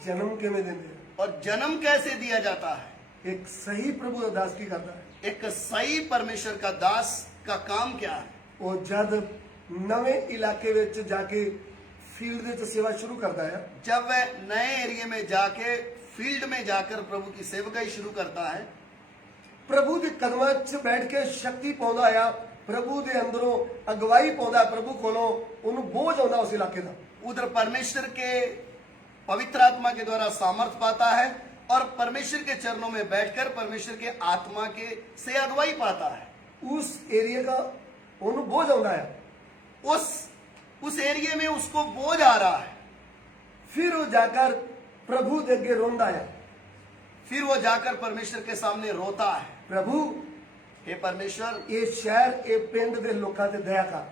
जन्म किवें देंदे हैं? और जन्म कैसे दिया जाता है? एक सही प्रभु दा दास की करता है। एक सही परमेश्वर का दास का काम क्या है? वो जद नवे इलाके विच जाके फील्ड दे सेवा शुरू करता है, जब वह नए एरिया में जाके फील्ड में जाकर प्रभु की सेवकाई शुरू करता है, प्रभु के कदमां च बैठ के शक्ति पाउंदा है, प्रभु के अंदरों अगवाई पाउंदा, प्रभु कोलों उन्हें बोझ आउंदा उस इलाके का। उधर परमेश्वर के पवित्र आत्मा के द्वारा सामर्थ पाता है और परमेश्वर के चरणों में बैठकर परमेश्वर के आत्मा के से अगवाई पाता है। उस एरिया का उन्हें बोझ आउंदा है। उस एरिया में उसको बोझ आ रहा है। फिर वो जाकर प्रभु दे अगे रोंदा है। फिर वो जाकर परमेश्वर के सामने रोता है, प्रभु हे परमेश्वर, ये शहर ये पिंड दे लोकां ते दया कर।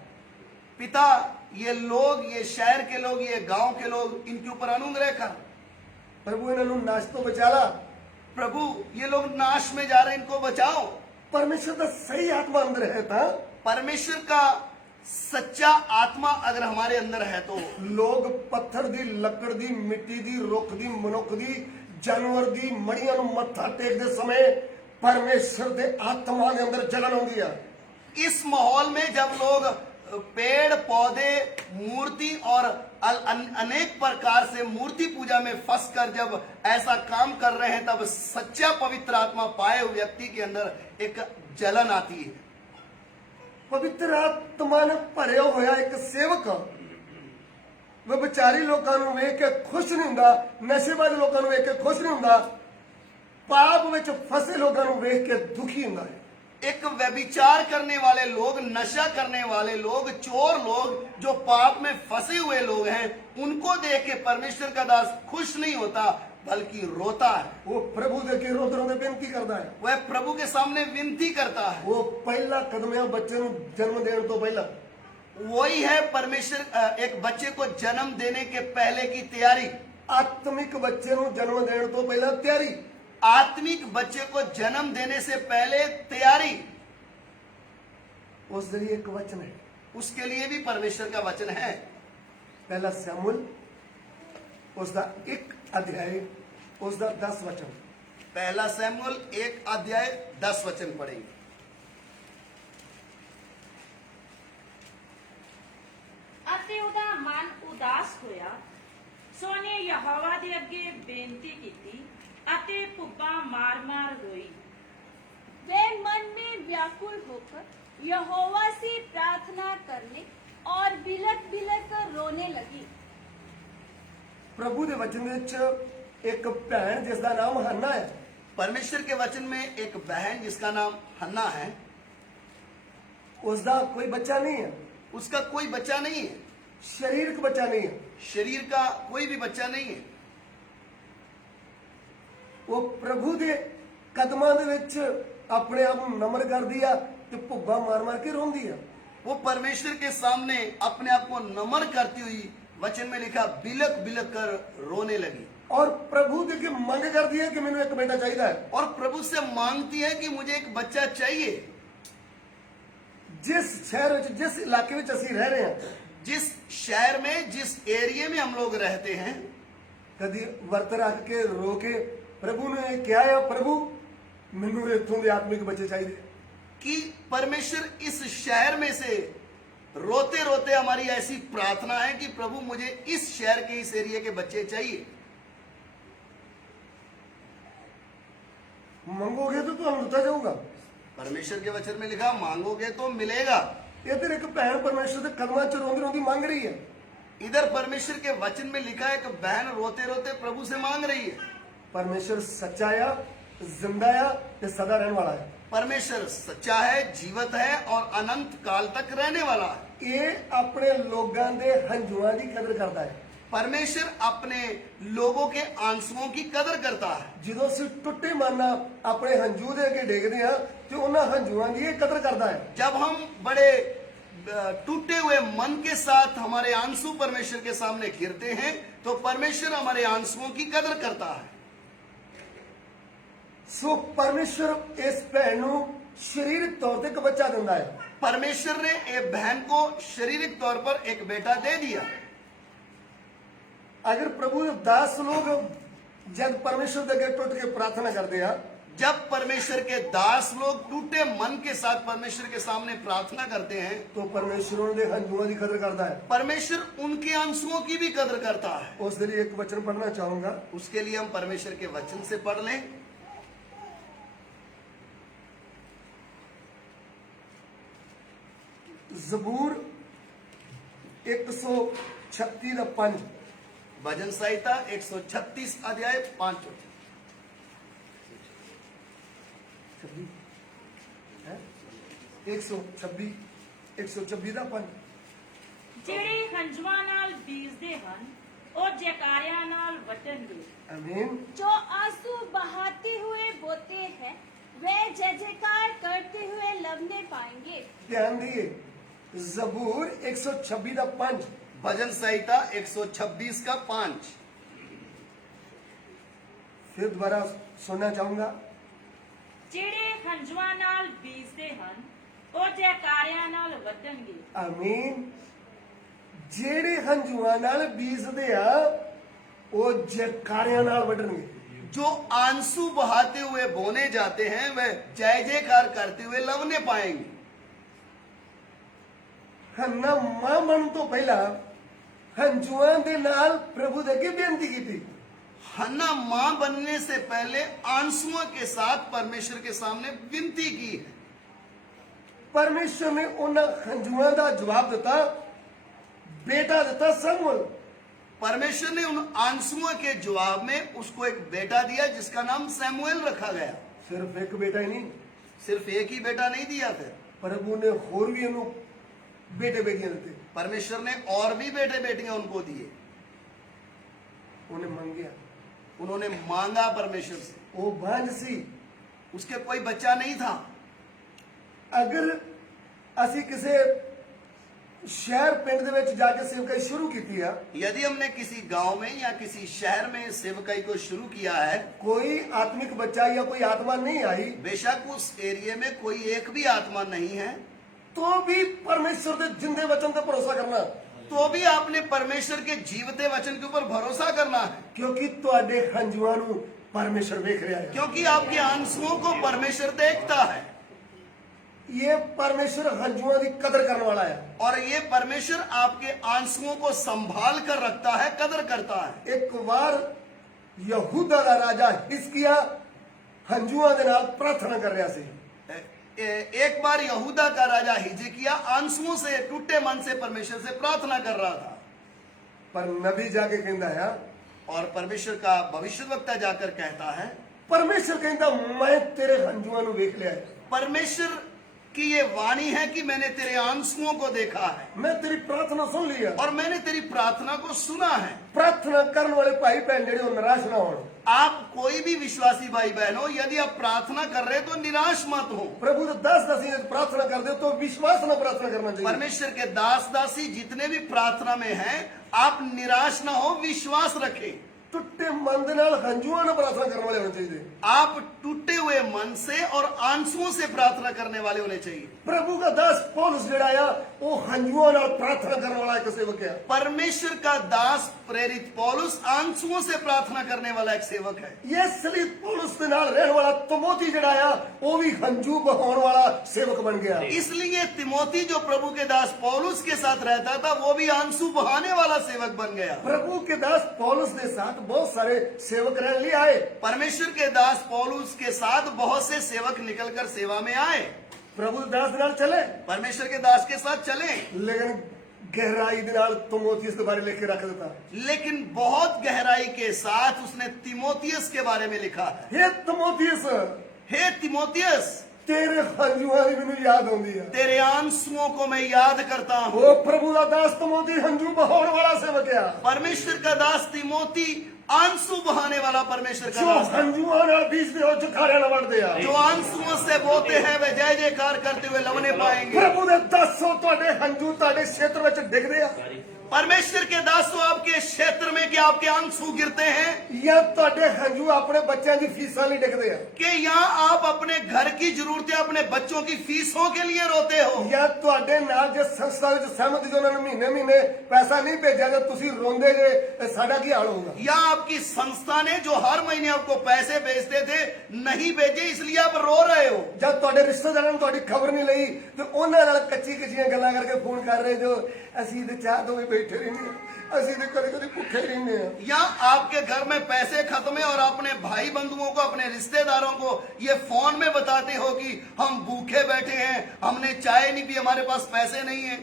पिता, ये लोग, ये शहर के लोग, ये गांव के लोग, इनके ऊपर अनुग्रह कर। प्रभु इन्होंने नाश तो बचा ला। प्रभु, ये लोग नाश में जा रहे, इनको बचाओ। परमेश्वर का सही आत्मा अंदर है था। परमेश्वर का सच्चा आत्मा अगर हमारे अंदर है तो लोग पत्थर दी, लकड़ दी, मिट्टी दी, रुख दी, मनुख दी, जानवर दी मड़ियां नूं मत्था टेकदे समय परमेश्वर दे आत्मा के अंदर जलन आउंदी है। इस माहौल में जब लोग पेड़ पौधे, मूर्ति और अनेक प्रकार से मूर्ति पूजा में फंस कर जब ऐसा काम कर रहे हैं, तब सच्चा पवित्र आत्मा पाए हुए व्यक्ति के अंदर एक जलन आती है। पवित्र आत्मा ने भरिया होया एक सेवक वह विचारी लोगों को वेख के खुश नहीं हुंदा, नशेबाज लोगों को वेख के खुश नहीं हुंदा, पाप विच फसे लोगों को वेख के दुखी हुंदा है। एक व्यभिचार करने वाले लोग, नशा करने वाले लोग, चोर लोग, जो पाप में फंसे हुए लोग हैं, उनको देख के परमेश्वर का दास खुश नहीं होता बल्कि रोता है। वो प्रभु दे के रोते रोते विनती करता है। वह प्रभु के सामने विनती करता है। वो पहला कदम है बच्चे को जन्म देने तो पहला। वही है परमेश्वर एक बच्चे को जन्म देने के पहले की तैयारी। आत्मिक बच्चे को जन्म देने तो पहला तैयारी। आत्मिक बच्चे को जन्म देने से पहले तैयारी। उस जरिए एक वचन है, उसके लिए भी परमेश्वर का वचन है। पहला शमूएल उसका 1 अध्याय उसका 10 वचन। पहला शमूएल 1 अध्याय 10 वचन पढ़ेंगे। ਅਤੇ ਉਹਦਾ ਮਨ ਉਦਾਸ ਹੋਇਆ, ਸੋ ਉਹਨੇ ਯਹੋਵਾ ਦੇ ਅੱਗੇ ਬੇਨਤੀ ਕੀਤੀ ਅਤੇ ਭੁੱਬਾਂ ਮਾਰ-ਮਾਰ ਰੋਈ। वे मन में व्याकुल होकर यहोवा से प्रार्थना करने और बिलक बिलक कर रोने लगी। प्रभु के वचन विच एक भैन जिसका नाम हन्ना है। परमेश्वर के वचन में एक बहन जिसका नाम हन्ना है। उसका कोई बच्चा नहीं है, उसका कोई बच्चा नहीं है, शरीरक बच्चा नहीं है। शरीर का कोई भी बच्चा नहीं है। वो प्रभु के कदमां दे विच अपने आप नूं नमन कर दिया ते भुब्बा मार मार के रोंदी है। वो परमेश्वर के सामने अपने आप को नमन करती हुई, वचन में लिखा, बिलक बिलक कर रोने लगी और प्रभु दे के मंग कर दिया कि मैनू एक बेटा चाहिए है। और प्रभु से मांगती है कि मुझे एक बच्चा चाहिए। जिस शहर विच, जिस इलाके विच असीं रह रहे हैं, जिस शहर में, जिस एरिया में हम लोग रहते हैं, कदी वर्त रख के रो के प्रभु ने क्या है, प्रभु मैनू इत्थों दे आत्मिक बच्चे चाहिए। कि परमेश्वर इस शहर में से रोते रोते हमारी ऐसी प्रार्थना है कि प्रभु मुझे इस शहर के, इस एरिया के बच्चे चाहिए। मंगोगे तो तुहानू दिता जाऊगा। परमेश्वर के वचन में लिखा, मांगोगे तो मिलेगा। इधर एक भैन परमेश्वर के कदमां च रोंदी रोंदी मांग रही है। इधर परमेश्वर के वचन में लिखा है कि बहन रोते रोते प्रभु से मांग रही है। परमेश्वर सच्चा आ, जिंदा आ ते सदा रहने वाला है। परमेश्वर सच्चा है, जीवित है और अनंत काल तक रहने वाला है। ये अपने लोगां दे हंजुआं की कदर करता है। परमेश्वर अपने लोगों के आंसुओं की कदर करता है। ਜਦੋਂ ਅਸੀਂ ਟੁੱਟੇ ਮਨ ਆਪਣੇ ਹੰਝੂ ਦੇ ਅੱਗੇ ਡੇਗਦੇ ਆ ਤੇ ਉਹਨਾਂ ਹੰਝੂਆਂ ਦੀ ਇਹ ਕਦਰ ਕਰਦਾ ਹੈ। जब हम बड़े टूटे हुए मन के साथ हमारे आंसू परमेश्वर के सामने गिरते हैं तो परमेश्वर हमारे आंसुओं की कदर करता है। ਸੋ ਪਰਮੇਸ਼ਰ ਇਸ ਭੈਣ ਨੂੰ ਸਰੀਰਕ ਤੌਰ ਤੇ ਇੱਕ ਬੱਚਾ ਦਿੰਦਾ ਹੈ। परमेश्वर ने एक बहन को शारीरिक तौर पर एक बेटा दे दिया। अगर प्रभु ਦੇ ਦਾਸ ਲੋग जब परमेश्वर के अगे टुट के प्रार्थना करते हैं, जब परमेश्वर के दास लोग टूटे मन के साथ परमेश्वर के सामने प्रार्थना करते हैं तो परमेश्वर उनके हंजुओं की कदर करता है। परमेश्वर उनके आंसुओं की भी कदर करता है। उस लिए एक वचन पढ़ना चाहूंगा। उसके लिए हम परमेश्वर के वचन से पढ़ लें। जबूर 136 ਦਾ 5। भजन संहिता 136 अध्याय 5 126 ਦਾ 5। ਜਿਹੜੇ ਹੰਝੂਆਂ ਨਾਲ ਬੀਜਦੇ ਹਨ ਉਹ ਜੈਕਾਰਿਆਂ ਨਾਲ ਵੱਢਣਗੇ। आमीन। जो आंसू बहाते हुए बोते हैं वे जय जयकार करते हुए लवने पाएंगे। ध्यान दिए, जबूर 126 ਦਾ 5। भजन संहिता 126 का 5। फिर दोबारा सुनना चाहूंगा। ਜਿਹੜੇ ਹੰਝੂਆਂ ਨਾਲ ਬੀਜਦੇ ਹਨ ਉਹ ਜੈਕਾਰਿਆਂ ਨਾਲ ਵੱਢਣਗੇ। आमीन। ਜਿਹੜੇ ਹੰਝੂਆਂ ਨਾਲ ਬੀਜਦੇ ਆ ਉਹ ਜੈਕਾਰਿਆਂ ਨਾਲ ਵੱਢਣਗੇ। जो आंसू बहाते हुए बोने जाते हैं वह जय जयकार करते हुए लवने पाएंगे। ਹੰਨਾ ਮਾਂ ਬਣਨ ਤੋਂ ਪਹਿਲਾਂ ਹੰਝੂਆਂ ਦੇ ਨਾਲ ਪ੍ਰਭੂ ਦੇ ਅੱਗੇ ਬੇਨਤੀ ਕੀਤੀ। हन्ना मां बनने से पहले आंसुओं के साथ परमेश्वर के सामने विनती की है। परमेश्वर ने ਉਹਨਾਂ ਹੰਝੂਆਂ ਦਾ ਜਵਾਬ ਦਿੱਤਾ, बेटा ਦਿੱਤਾ समूएल। परमेश्वर ने उन आंसुओं के जवाब में उसको एक बेटा दिया जिसका नाम सैमुएल रखा गया। सिर्फ एक बेटा ही नहीं, सिर्फ एक ही बेटा नहीं दिया, फिर प्रभु ने होर भी ਉਹਨੂੰ बेटे बेटियां ਦਿੱਤੇ। परमेश्वर ने और भी बेटे बेटियां उनको दिए। ਉਹਨੇ ਮੰਗਿਆ, उन्होंने मांगा परमेश्वर से। ਉਹ ਬਾਂਝ ਸੀ। उसके कोई बच्चा नहीं था। अगर ਅਸੀਂ ਕਿਸੇ ਸ਼ਹਿਰ ਪਿੰਡ ਦੇ ਵਿੱਚ ਜਾ ਕੇ ਸੇਵਕਾਈ ਸ਼ੁਰੂ ਕੀਤੀ ਆ, यदि हमने किसी गांव में या किसी शहर में सेवकाई को शुरू किया है, कोई आत्मिक बच्चा या कोई आत्मा नहीं आई, बेशक उस एरिया में कोई एक भी आत्मा नहीं है, तो भी परमेश्वर के जिंदे वचन पे भरोसा करना, तो भी आपने परमेश्वर के जीवते वचन के ऊपर भरोसा करना है। क्योंकि ਤੁਹਾਡੇ ਹੰਝੂਆਂ ਨੂੰ परमेश्वर देख रहा है। क्योंकि आपके आंसुओं को परमेश्वर देखता है ये परमेश्वर हंझुआं की कदर करने वाला है। और ये परमेश्वर आपके आंसुओं को संभाल कर रखता है, कदर करता है। एक बार यहूदा का राजा हिजकिया हंझुआं दे नाल प्रार्थना कर रहा सी। एक बार यहूदा का राजा हिजकिय्याह आंसुओं से, टूटे मन से परमेश्वर से प्रार्थना कर रहा था। पर नबी जाके कहता है, और परमेश्वर का भविष्यवक्ता जाकर कहता है, परमेश्वर कहता मैं तेरे हंझुआं नू देख लिया है। परमेश्वर कि ये वाणी है कि मैंने तेरे आंसुओं को देखा है मैं तेरी प्रार्थना सुन ली है। और मैंने तेरी प्रार्थना को सुना है। प्रार्थना करने वाले भाई बहन जेडे वो निराश ना हो। आप कोई भी विश्वासी भाई बहन हो, यदि आप प्रार्थना कर रहे हैं तो निराश मत हो। प्रभु तो दास दासी प्रार्थना कर दे तो विश्वास ना प्रार्थना करना चाहिए। परमेश्वर के दास दासी जितने भी प्रार्थना में हैं, आप निराश ना हो, विश्वास रखें। टुट्टे मन दे नाल हंजुआं नाल प्रार्थना करने वाले होने चाहिए। आप टूटे हुए मन से और आंसुओं से प्रार्थना करने वाले होने चाहिए। प्रभु का दास पौलुस जेड़ा आ वो हंजुआं नाल प्रार्थना करने वाला एक सेवक है। परमेश्वर का दास प्रेरित पौलुस आंसुओं से प्रार्थना करने वाला एक सेवक है। ये इसलिए पौलुस के नाल रहने वाला तिमोथी जेड़ा आ वो भी हंजू बहाने वाला सेवक बन गया। इसलिए तिमोथी जो प्रभु के दास पौलुस के साथ रहता था, वो भी आंसू बहाने वाला सेवक बन गया। प्रभु के दास पौलुस के साथ बहुत सारे सेवक रहने लिए आए। परमेश्वर के दास पौलुस के साथ बहुत से सेवक निकलकर सेवा में आए, प्रभु के दास नाल चले, परमेश्वर के दास के साथ चले, लेकिन गहराई दे नाल तिमोथियस के बारे लेके रख देता। लेकिन बहुत गहराई के साथ उसने तिमोथियस के बारे में लिखा है। हे तिमोथियस, हे तिमोथियस, तेरे हंजुआं दी मैनूं याद आउंदी है। तेरे आंसुओं को मैं याद करता हूँ। वो प्रभु का दास तिमोथी हंजू बहाने वाला सेवक है। परमेश्वर का दास तिमोथी आंसू बहाने वाला परमेश्वर का जो दास है। हंजुआं नाल बीच दे ओ चखारे ना वड़दे आ। जो आंसुओं से बोते हैं वे जय जयकार करते हुए लवने पाएंगे। प्रभु दे दासो तुहाडे हंजू तुहाडे क्षेत्र विच डिगदे आ परमेश्वर के दासों, आपके क्षेत्र में क्या आपके आंसू गिरते हैं? या तुहाडे हंजू अपने बच्चों की फीसां लई डिगदे आ? कि यहाँ आप अपने घर की जरूरतें, अपने बच्चों की फीसों के लिए रोते हो? या तुहाडे नाल जे संस्था विच सहमत जो उन्होंने महीने महीने पैसा नहीं भेजा तो तुसीं रोंदे जे साडा की हाल होगा? या आपकी संस्था ने जो हर महीने आपको पैसे भेजते थे नहीं भेजे, इसलिए आप रो रहे हो? जब तुहाडे रिश्तेदारां ने तुहाडी खबर नहीं लई तो उन्हां नाल कच्ची कच्चियां गल्लां करके फोन कर रहे जो ਅਸੀਂ ਤੇ ਚਾਹ ਤੋਂ ਵੀ ਬੈਠੇ ਰਹਿੰਦੇ ਆ, ਅਸੀਂ ਤੇ कभी कभी भूखे रहने हैं। या आपके घर में पैसे खत्म है और अपने भाई बंधुओं को, अपने रिश्तेदारों को ये फोन में बताते हो कि हम भूखे बैठे हैं, हमने चाय नहीं पी, हमारे पास पैसे नहीं है।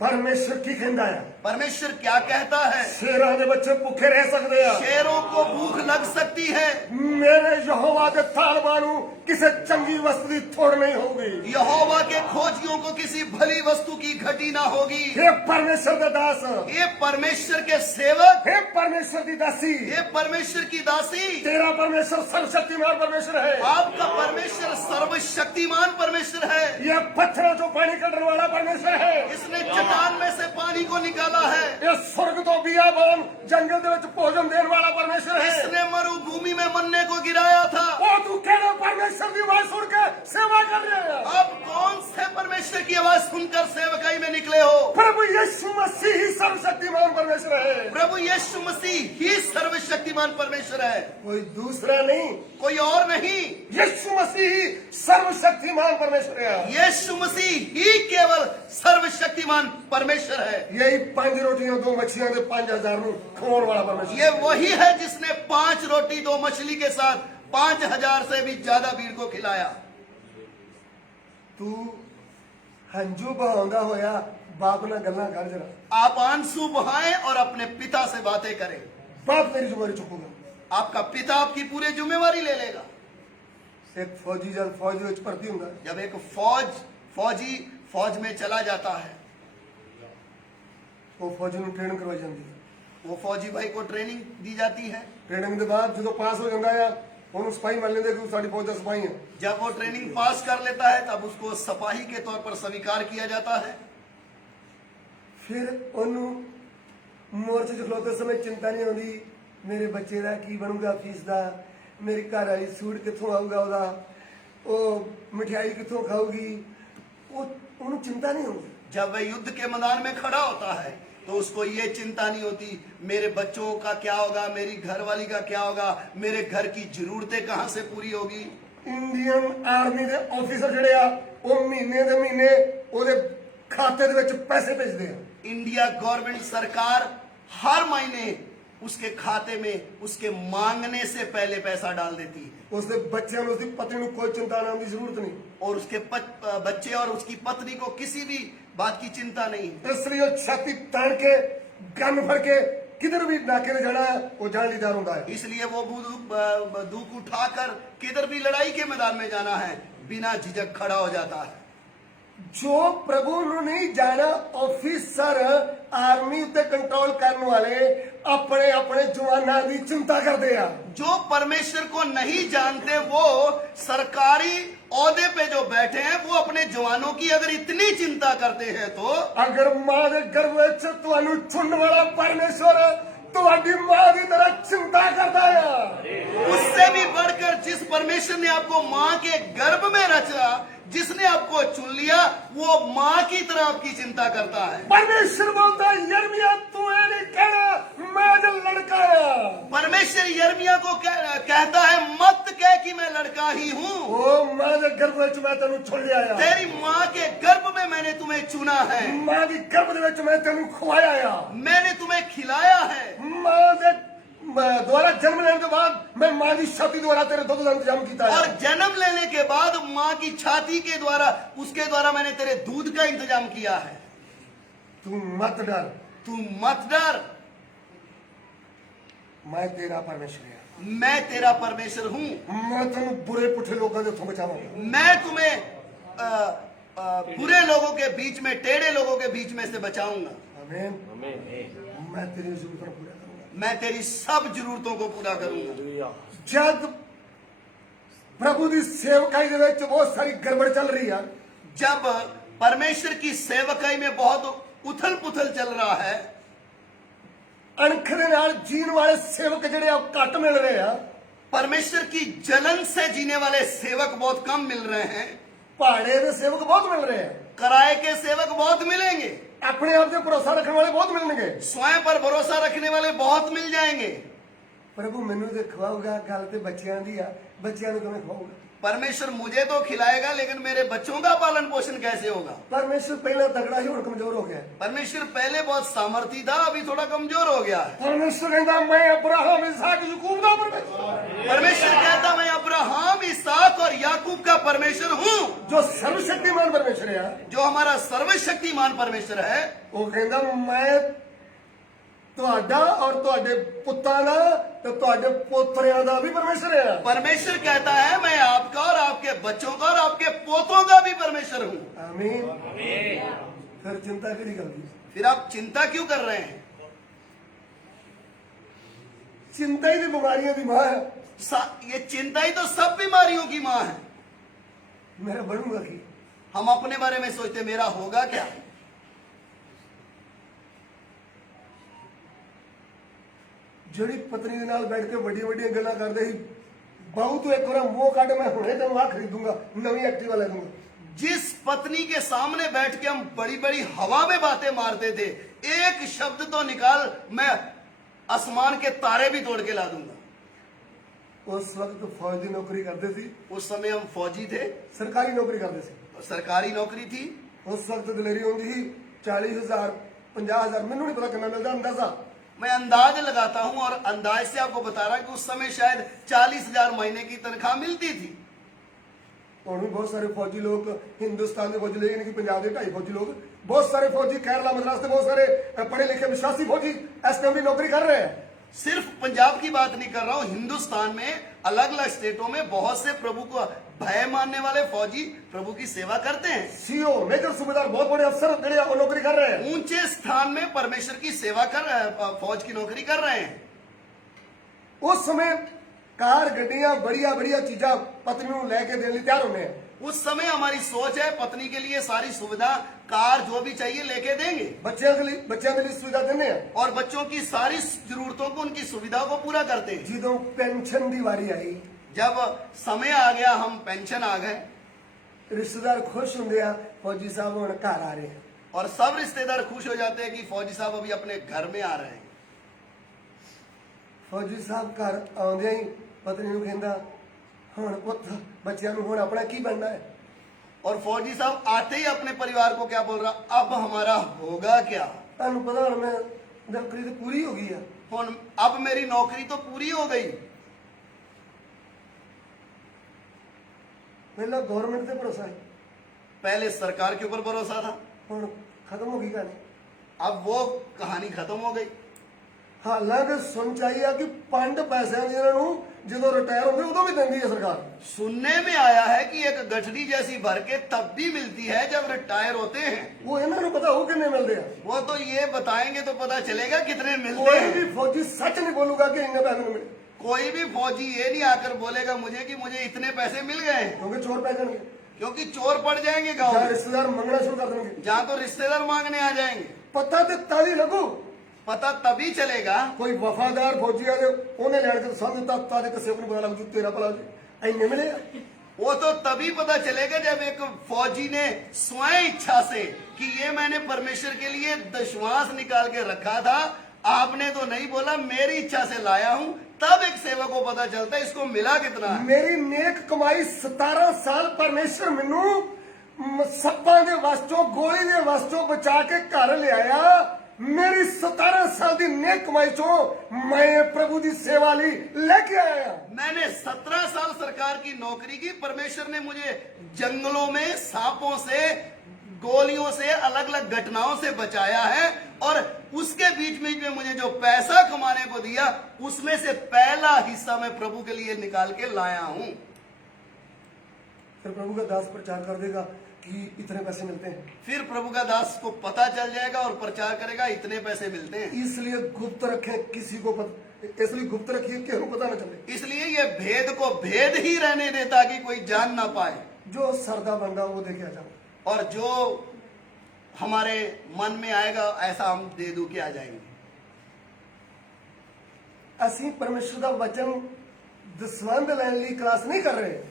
परमेश्वर की कहता है, परमेश्वर क्या कहता है? शेरां दे बच्चे भूखे रह सकते हैं, शेरों को भूख लग सकती है, मेरे यहोवा के तालबां नूं किसी चंगी वस्तु की थोड़ नहीं होगी। यहोवा के खोजियों को किसी भली वस्तु की घटी ना होगी। हे परमेश्वर के दास, ये परमेश्वर के सेवक, हे परमेश्वर की दासी, ये परमेश्वर की दासी, तेरा परमेश्वर सर्वशक्तिमान परमेश्वर है। आपका परमेश्वर सर्वशक्तिमान परमेश्वर है। यह पत्थरों जो पानी कढ़ने वाला परमेश्वर है। इसने चट्टान में से पानी को निकाला है। यह स्वर्ग तो बियाबान जंगल दे विच भोजन देने वाला परमेश्वर है। इसने मरुभूमि में मन्ने को गिराया था। वो तू कहना परमेश्वर की आवाज सुन के सेवा कर रहे हैं। अब कौन से परमेश्वर की आवाज सुनकर सेवकाई में निकले हो? प्रभु यीशु मसीह ही सर्वशक्तिमान परमेश्वर है। प्रभु यीशु मसीह ही सर्वशक्तिमान परमेश्वर है, कोई दूसरा नहीं, कोई और नहीं। यीशु मसीह ही सर्वशक्तिमान परमेश्वर है। यीशु मसीह ही केवल सर्वशक्तिमान परमेश्वर है। यही 5 रोटियां 2 मछलियां दे 5000 नूं खवाउण वाला परमेश्वर। ये वही है जिसने 5 रोटी 2 मछली के साथ 5000 से भी ज्यादा भीड़ को खिलाया। तू हंजू बहाਉਂਦਾ होया बाप नाल गल्लां कर जरा। आप आंसू बहाएं और अपने पिता से बातें करें। बाप मेरी जिम्मेदारी चुकूगा। आपका पिता आपकी पूरी जिम्मेवारी ले लेगा। एक फौजी जब फौज विच भर्ती हुंदा है, जब एक फौजी फौज में चला जाता है, वो फौजी नूं ट्रेनिंग करवाई जाती है। वो फौजी भाई को ट्रेनिंग दी जाती है। ट्रेनिंग के बाद जो पास हो जाता है ਉਹਨੂੰ ਸਿਪਾਹੀ ਮੰਨ ਲੈਂਦੇ ਕਿ ਸਾਡੀ ਫੌਜ ਦਾ ਸਿਪਾਹੀ ਹੈ। जब वो ट्रेनिंग पास कर लेता है तब उसको सिपाही के तौर पर स्वीकार किया जाता है। फिर ਉਹਨੂੰ ਮੋਰਚੇ 'ਚ ਖਲੋਤੇ ਸਮੇਂ ਚਿੰਤਾ ਨਹੀਂ ਆਉਂਦੀ ਮੇਰੇ ਬੱਚੇ ਦਾ ਕੀ ਬਣੂਗਾ, ਫੀਸ ਦਾ, ਮੇਰੀ ਘਰ ਵਾਲੀ ਸੂਟ ਕਿੱਥੋਂ ਆਊਗਾ, ਉਹਦਾ ਉਹ ਮਠਿਆਈ ਕਿੱਥੋਂ ਖਾਊਗੀ, ਉਹਨੂੰ चिंता नहीं होगी। जब वह युद्ध के मैदान में खड़ा होता है तो उसको ये चिंता नहीं होती मेरे बच्चों का क्या होगा, मेरी घरवाली का क्या होगा, मेरे घर की जरूरतें कहां से पूरी होगी। इंडियन आर्मी के ऑफिसर ਜਿਹੜੇ ਆ ਉਹ ਮਹੀਨੇ ਦੇ ਮਹੀਨੇ ਉਹਦੇ ਖਾਤੇ ਦੇ ਵਿੱਚ ਪੈਸੇ ਭੇਜਦੇ ਆ। इंडिया गवर्नमेंट सरकार हर महीने उसके खाते में उसके मांगने से पहले पैसा डाल देती है। उसके बच्चे और उसकी पत्नी को कोई चिंता नाम की जरूरत नहीं, और उसके बच्चे और उसकी पत्नी को किसी भी बात की चिंता नहीं। इसलिए छाती तान के गन भर के किधर भी नाके ते जाना है वो जाने ਲਈ ਤਿਆਰ ਹੁੰਦਾ है। इसलिए वो बंदूक उठाकर किधर भी लड़ाई के मैदान में जाना है बिना झिझक खड़ा हो जाता है। जो प्रभु ਨੂੰ नहीं जाना ऑफिसर आर्मी उत्ते कंट्रोल करने वाले अपने अपने जवानों की चिंता करते हैं। जो परमेश्वर को नहीं जानते वो सरकारी ओहदे पे जो बैठे हैं वो अपने जवानों की अगर इतनी चिंता करते हैं तो अगर मां के गर्भ विच तुहानू चुनने वाला परमेश्वर तुहाडी मां की तरह चिंता करता है। उससे भी बढ़कर जिस परमेश्वर ने आपको मां के गर्भ में रचा, जिसने आपको चुन लिया, वो मां की तरह आपकी चिंता करता है। परमेश्वर बोलता है यिर्मयाह तू ये नहीं कहना मैं जो लड़का है। परमेश्वर यिर्मयाह को कहता है मत कह कि मैं लड़का ही हूँ, ओ मां के गर्भ विच मैं तेनू चुन लिया है। तेरी मां के गर्भ में मैंने तुम्हें चुना है, मां की गर्भ दे विच मैं तेनू खवाया है। मैंने तुम्हें खिलाया है। मां के द्वारा जन्म लेने के बाद मैं मां की छाती द्वारा तेरे दूध का इंतजाम किया है। और जन्म लेने के बाद मां की छाती के द्वारा उसके द्वारा मैंने तेरे दूध का इंतजाम किया है। तू मत डर, तू मत डर, मैं तेरा परमेश्वर है। मैं तेरा परमेश्वर हूँ। मैं तेनू बुरे पुठे लोगों के हथों बचाऊंगा। मैं तुम्हें बुरे लोगों के बीच में, टेढ़े लोगों के बीच में से बचाऊंगा। आमीन। मैं तेरी जरूरतों को पूरा करूंगा। मैं तेरी सब जरूरतों को पूरा करूंगा। जब प्रभु की सेवकाई दे विच बहुत सारी गड़बड़ चल रही है, जब परमेश्वर की सेवकाई में बहुत उथल पुथल चल रहा है, अणख दे नाल जीण वाले सेवक जिहड़े आ घट मिल रहे हैं, परमेश्वर की जलन से जीने वाले सेवक बहुत कम मिल रहे हैं, पहाड़े दे सेवक बहुत मिल रहे हैं, किराए के सेवक बहुत मिलेंगे, अपने आप पे भरोसा रखने वाले बहुत मिलेंगे। स्वयं पर भरोसा रखने वाले बहुत मिल जाएंगे। प्रभु मैनू तो खवाऊगा, गल तो बच्चियां दी आ, बच्चियां नूं किवें खवाऊगा? परमेश्वर मुझे तो खिलाएगा, लेकिन मेरे बच्चों का पालन पोषण कैसे होगा? परमेश्वर पहले तगड़ा ही और कमजोर हो गया है। परमेश्वर पहले बहुत सामर्थी था, अभी थोड़ा कमजोर हो गया है। परमेश्वर कहता मैं अब्राहम इसहाक याकूब दा परमेश्वर, परमेश्वर कहता मैं अब्राहम, इसहाक और याकूब का परमेश्वर हूँ। जो सर्वशक्तिमान परमेश्वर है, जो हमारा सर्वशक्तिमान परमेश्वर है, वो कहता मैं ਤੁਹਾਡਾ और ਤੁਹਾਡੇ ਪੁੱਤਾਂ ਦਾ ਤੇ ਤੁਹਾਡੇ ਪੋਤਰਿਆਂ ਦਾ भी परमेश्वर है। परमेश्वर कहता है मैं आपका और आपके बच्चों का और आपके पोतों का भी परमेश्वर हूँ। आमीन। फिर चिंता करी गल दी, फिर आप चिंता क्यों कर रहे हैं? चिंता ही तो बीमारियों की मां है। ये चिंता ही तो सब बीमारियों की माँ है। मेरा बनूंगा की? हम अपने बारे में सोचते मेरा होगा क्या। ਜਿਹੜੀ पत्नी ਦੇ ਨਾਲ बैठ के ਵੱਡੀਆਂ ਵੱਡੀਆਂ ਗੱਲਾਂ ਕਰਦੇ ਸੀ, ਬਾਹੂ ਤੂੰ ਇੱਕ ਵਾਰ ਮੂੰਹ ਕੱਢ, मैं ਹੁਣੇ ਤੈਨੂੰ ਆ ਖਰੀਦूंगा, नवी एक्टिवा ले दूंगा। जिस पत्नी के सामने बैठ के हम बड़ी बड़ी हवा में बातें मारते थे, एक शब्द तो निकाल, मैं आसमान के तारे भी तोड़ के ला दूंगा। उस वक्त फौज की नौकरी करते थे। उस समय हम फौजी थे, सरकारी नौकरी करते थे। सरकारी नौकरी थी। उस वक्त दिलेरी होती थी 40,000 50,000, मैनू नहीं पता कितना मिलता, अंदाजा मैं अंदाज लगाता हूं और अंदाज से आपको बता रहा कि उस समय शायद 40,000 महीने की तनख्वाह मिलती थी। और भी बहुत सारे फौजी लोग हिंदुस्तान के फौजी, लेकिन पंजाब के 2.5 फौजी लोग, बहुत सारे फौजी केरला मद्रास के, बहुत सारे पढ़े लिखे विश्वासी फौजी इस टाइम भी नौकरी कर रहे हैं। सिर्फ पंजाब की बात नहीं कर रहा हूं, हिंदुस्तान में अलग अलग स्टेटों में बहुत से प्रभु को भय मानने वाले फौजी प्रभु की सेवा करते हैं। सीओ मेजर सूबेदार बहुत बड़े अफसर ਜਿਹੜੇ ਉਹ नौकरी कर रहे हैं। ऊंचे स्थान में परमेश्वर की सेवा कर फौज की नौकरी कर रहे हैं। उस समय कार गड्डियां बढ़िया बढ़िया चीजा पत्नी ਨੂੰ ਲੈ ਕੇ ਦੇਣ ਲਈ ਤਿਆਰ ਹੁੰਦੇ हैं। उस समय हमारी सोच है पत्नी के लिए सारी सुविधा, कार जो भी चाहिए लेके देंगे, बच्चों के लिए सुविधा देने हैं और बच्चों की सारी जरूरतों को, उनकी सुविधाओं को पूरा करते हैं। ਜਦੋਂ पेंशन ਦੀ ਵਾਰੀ आई, जब समय आ गया, हम पेंशन आ गए, रिश्तेदार खुश ਹੁੰਦੇ ਆ फौजी साहब ਹੁਣ घर आ रहे हैं। और सब रिश्तेदार खुश हो जाते हैं कि फौजी साहब अभी अपने घर में आ रहे हैं। फौजी साहब घर आਉਂਦਿਆਂ ਹੀ पत्नी ਨੂੰ ਕਹਿੰਦਾ ਹੁਣ ਪੁੱਤ ਬੱਚਿਆਂ ਨੂੰ ਹੁਣ ਆਪਣਾ ਕੀ बनना है। और फौजी साहब आते ही अपने परिवार को क्या बोल रहा, अब हमारा होगा क्या। ਤੁਹਾਨੂੰ ਪਤਾ ਹੁਣ ਮੈਂ नौकरी तो पूरी हो गई है, ਹੁਣ अब मेरी नौकरी तो पूरी हो गई। पहला गवर्नमेंट पे भरोसा है, पहले सरकार के ऊपर भरोसा था, ਹੁਣ खत्म हो गई कहानी। अब वो कहानी खत्म हो गई। ਹਾਲਾਂਕਿ ਸੁਣ ਚਾਹੀਏ ਕਿ 5 ਪੈਸਿਆਂ ਦੀ ਇਹਨਾਂ ਨੂੰ ਜਦੋਂ ਰਿਟਾਇਰ ਹੁੰਦੇ ਉਦੋਂ ਵੀ ਦਿੰਦੀ ਹੈ ਸਰਕਾਰ। सुनने में आया है कि एक गठरी जैसी भर के तब भी मिलती है जब रिटायर होते हैं। ਉਹ ਇਹਨਾਂ ਨੂੰ ਪਤਾ ਹੋ ਕਿੰਨੇ ਮਿਲਦੇ ਆ। वो तो ये बताएंगे तो पता चलेगा कितने मिलते ਕੋਈ हैं। ਵੀ ਫੌਜੀ ਸੱਚ ਨਹੀਂ ਬੋਲੂਗਾ ਕਿ ਇੰਨੇ ਪੈਸੇ ਮਿਲੇ, कोई भी फौजी ये नहीं आकर बोलेगा मुझे कि मुझे इतने पैसे मिल गए हैं, ਕਿਉਂਕਿ ਚੋਰ ਪੈ ਜਾਣਗੇ क्योंकि चोर पड़ जाएंगे गांव ਜਾਂ में, ਰਿਸ਼ਤੇਦਾਰ ਮੰਗਣਾ ਸ਼ੁਰੂ ਕਰ ਦੇਣਗੇ। जहाँ तो रिश्तेदार मांगने आ जाएंगे। ਪਤਾ ਤੇ ਤਾਂ ਹੀ ਲੱਗੂ। पता तभी चलेगा। ਕੋਈ ਵਫਾਦਾਰ ਫੌਜੀ ਆ ਜੇ ਉਹਨੇ ਲੈਣ ਕੇ ਸਮਝ ਦਿੱਤਾ ਤਾਂ ਦੇ ਕਿਸੇ ਨੂੰ ਪਤਾ ਲੱਗ ਜੂ ਤੇਰਾ ਭਲਾ ਜੀ ਇੰਨੇ ਮਿਲੇ ਆ। वो तो तभी पता चलेगा जब एक फौजी ने स्वयं इच्छा से कि ये मैंने परमेश्वर के लिए दशवांश निकाल के रखा था, आपने तो नहीं बोला, मेरी इच्छा से लाया हूं, तब एक सेवक को पता चलता है इसको मिला कितना है। ਮੇਰੀ ਨੇਕ ਕਮਾਈ 17 ਸਾਲ ਪਰਮੇਸ਼ਰ ਮੈਨੂੰ ਸੱਪਾਂ ਦੇ ਵਸ ਚੋਂ ਗੋਲੀ ਦੇ ਵਸ ਚੋਂ ਬਚਾ ਕੇ ਘਰ ਲਿਆਇਆ। ਮੇਰੀ 17 ਸਾਲ ਦੀ ਨੇਕ ਕਮਾਈ ਚੋਂ ਮੈਂ ਪ੍ਰਭੂ ਦੀ ਸੇਵਾ ਲਈ ਲੈ ਕੇ ਆਇਆ। मैंने 17 साल सरकार की नौकरी की, परमेश्वर ने मुझे जंगलों में सांपों से, गोलियों से, अलग अलग घटनाओं से बचाया है, और उसके बीच में मुझे जो पैसा कमाने को दिया उसमें से पहला हिस्सा मैं प्रभु के लिए निकाल के लाया हूं। फिर प्रभु का दास प्रचार कर देगा कि इतने पैसे मिलते हैं। फिर प्रभु का दास को पता चल जाएगा और प्रचार करेगा इतने पैसे मिलते हैं। इसलिए गुप्त रखें, किसी को इसलिए गुप्त रखिए कि हमें पता न चले। इसलिए ये भेद को भेद ही रहने दे ताकि कोई जान ना पाए, जो सरदा बंदा वो देखे आ जाओ, और जो हमारे मन में आएगा ऐसा हम दे दू के आ जाएंगे। ਅਸੀਂ परमेश्वर का वचन दसवंध लैन ली क्लास नहीं कर रहे।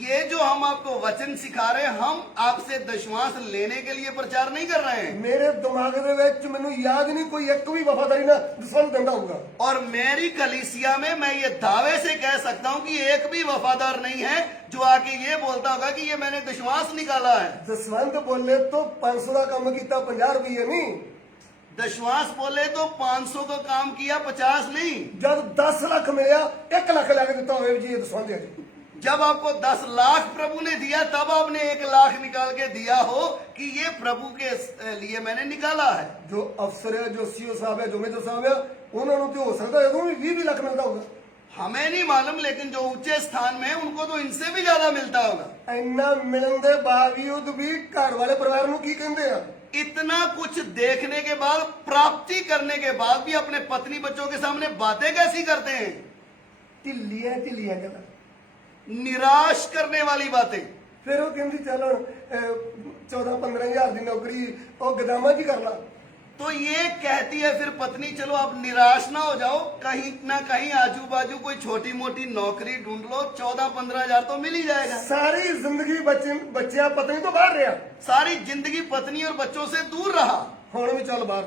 ये जो हम आपको वचन सिखा रहे हैं, हम आपसे दशवांश लेने के लिए प्रचार नहीं कर रहे हैं। मेरे दिमाग ਦੇ ਵਿੱਚ ਮੈਨੂੰ याद नहीं कोई एक भी वफादारी ना दसवंध ਦਿੰਦਾ होगा। और मेरी कलीसिया में मैं ये दावे से कह सकता हूं कि एक भी वफादार नहीं है जो आके ये बोलता होगा कि ये मैंने दशवांश निकाला है। दसवंध बोले तो 500 का काम किया 50 रुपये नहीं। दशवांश बोले तो 500 का काम किया, 50 नहीं। जब 10 लाख मिले 1 लाख लगा देता हो जी ये दसवंध है जी। जब आपको 10 लाख प्रभु ने दिया तब आपने 1 लाख निकाल के दिया हो कि ये प्रभु के लिए मैंने निकाला है। जो अफसर है, जो सीओ साहब है, जो मेजर साहब है, उन्होंने तो हो सकता है 20 लाख मिलता होगा। हमें नहीं मालूम, लेकिन जो ऊंचे स्थान में है उनको तो इनसे भी ज्यादा मिलता होगा। इन्ना मिलन के बावजूद भी घर वाले परिवार ਨੂੰ ਕੀ ਕਹਿੰਦੇ ਆ? इतना कुछ देखने के बाद, प्राप्ति करने के बाद भी अपने पत्नी बच्चों के सामने बातें कैसी करते हैं? ਢਿੱਲੀਆਂ ਢਿੱਲੀਆਂ ਗੱਲਾਂ। निराश करने वाली बातें। ਫਿਰ ਉਹ ਕਹਿੰਦੀ ਚੱਲ 14-15 ਹਜ਼ਾਰ ਦੀ ਨੌਕਰੀ ਉਹ ਗਦਾਮਾਂ ਜੀ ਕਰ ਲਾ। तो ये कहती है फिर पत्नी, चलो आप निराश ना हो जाओ, कहीं ना कहीं आजू बाजू कोई छोटी मोटी नौकरी ढूंढ लो, 14-15 हजार तो मिल ही जाएगा। सारी जिंदगी बच्चियां पत्नी तो बाहर रहा, सारी जिंदगी पत्नी और बच्चों से दूर रहा, हुण भी चल बाहर,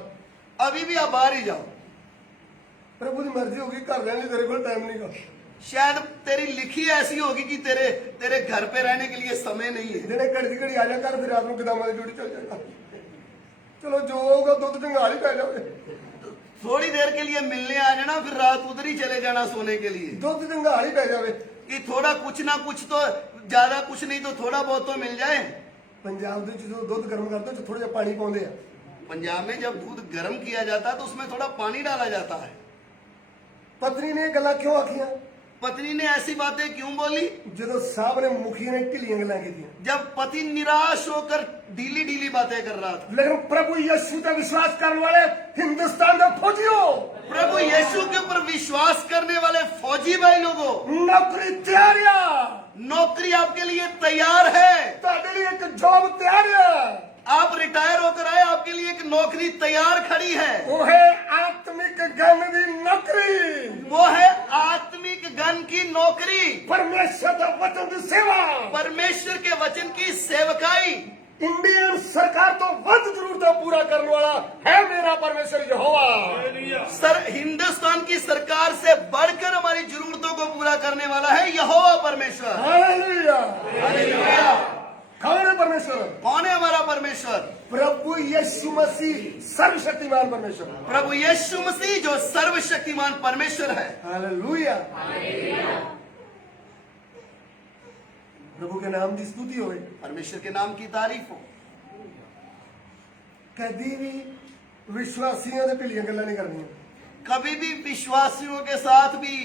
अभी भी आप बाहर ही जाओ। प्रभु की मर्जी होगी, घर रहने तेरे को टाइम नहीं का। शायद तेरी लिखी ऐसी होगी कि तेरे घर पे रहने के लिए समय नहीं है। जेने घड़ी घड़ी आ जा कर, फिर रात को गदामां दी ड्यूटी चल जाएगा। चलो जो होगा दुध ढंगाल ही पै जाओगे। थोड़ी देर के लिए मिलने आ जाना, फिर रात उधर ही चले जाना सोने के लिए। दुध ढंगाल ही पै जावे कि थोड़ा कुछ ना कुछ तो, ज्यादा कुछ नहीं तो थोड़ा बहुत तो मिल जाए। पंजाब दे जो दुध गर्म करते हो थोड़ा जिहा पानी पाउंदे आ। पंजाब में जब दूध गर्म किया जाता है तो उसमें थोड़ा पानी डाला जाता है। पत्नी ने गल्लां क्यों आखियां? पत्नी ने ऐसी बातें क्यों बोली? जो साहब ने मुखी ने ढिलियां गल्लां कीतियां, जब पति निराश होकर ढीली ढीली बातें कर रहा था। लेकिन प्रभु यीशु पर विश्वास करने वाले हिंदुस्तान के फौजियों, प्रभु यीशु के ऊपर विश्वास करने वाले फौजी भाई लोगों, नौकरी तैयार है, नौकरी आपके लिए तैयार है। ताड़े लिए एक जॉब तैयार है। आप रिटायर होकर आए, आपके लिए एक नौकरी तैयार खड़ी है। वो है आत्मिक ज्ञान की नौकरी, वो है आत्मिक ज्ञान की नौकरी, परमेश्वर के वचन की सेवा, परमेश्वर के वचन की सेवकाई। इंडियन सरकार तो वध जरूरत पूरा करने वाला है मेरा परमेश्वर यहोवा। हिंदुस्तान की सरकार से बढ़कर हमारी जरूरतों को पूरा करने वाला है यहोवा परमेश्वर। Hallelujah, hallelujah. कौन है परमेश्वर? कौन है हमारा परमेश्वर? प्रभु यीशु मसीह सर्वशक्तिमान परमेश्वर, प्रभु यीशु मसीह जो सर्वशक्तिमान परमेश्वर है। हालेलुया। प्रभु के नाम की स्तुति हो, परमेश्वर के नाम की तारीफ हो। कभी भी विश्वासियों ने ढिलियां गल्लां नहीं करनी। कभी भी विश्वासियों के साथ भी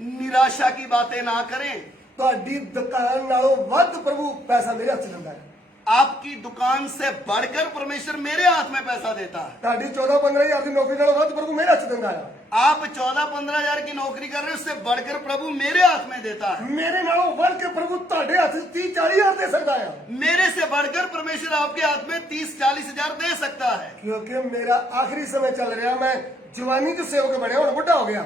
निराशा की बातें ना करें। ਤੁਹਾਡੀ ਦੁਕਾਨ ਨਾਲੋਂ ਵੱਧ ਪ੍ਰਭੂ ਪੈਸਾ ਮੇਰੇ ਹੱਥ 'ਚ ਦਿੰਦਾ ਹੈ। आपकी दुकान से बढ़कर परमेश्वर मेरे हाथ में पैसा देता है। ਤੁਹਾਡੀ 14-15 ਹਜ਼ਾਰ ਦੀ ਨੌਕਰੀ ਨਾਲੋਂ ਵੱਧ ਪ੍ਰਭੂ ਮੇਰੇ ਹੱਥ 'ਚ ਦਿੰਦਾ ਹੈ। आप 14-15 हजार की नौकरी कर रहे हो, उससे बढ़कर प्रभु मेरे हाथ में देता है। ਮੇਰੇ ਨਾਲੋਂ ਵੱਧ ਕੇ ਪ੍ਰਭੂ ਤੁਹਾਡੇ ਹੱਥ 'ਚ 30-40 ਹਜ਼ਾਰ ਦੇ ਸਕਦਾ ਹੈ। मेरे से बढ़कर परमेश्वर आपके हाथ में 30-40 हजार दे सकता है। ਕਿਉਂਕਿ ਮੇਰਾ ਆਖਰੀ ਸਮੇਂ ਚੱਲ ਰਿਹਾ, ਮੈਂ ਜਵਾਨੀ 'ਚ ਸੇਵਕ ਬਣਿਆ, ਹੁਣ ਬੁੱਢਾ ਹੋ ਗਿਆ।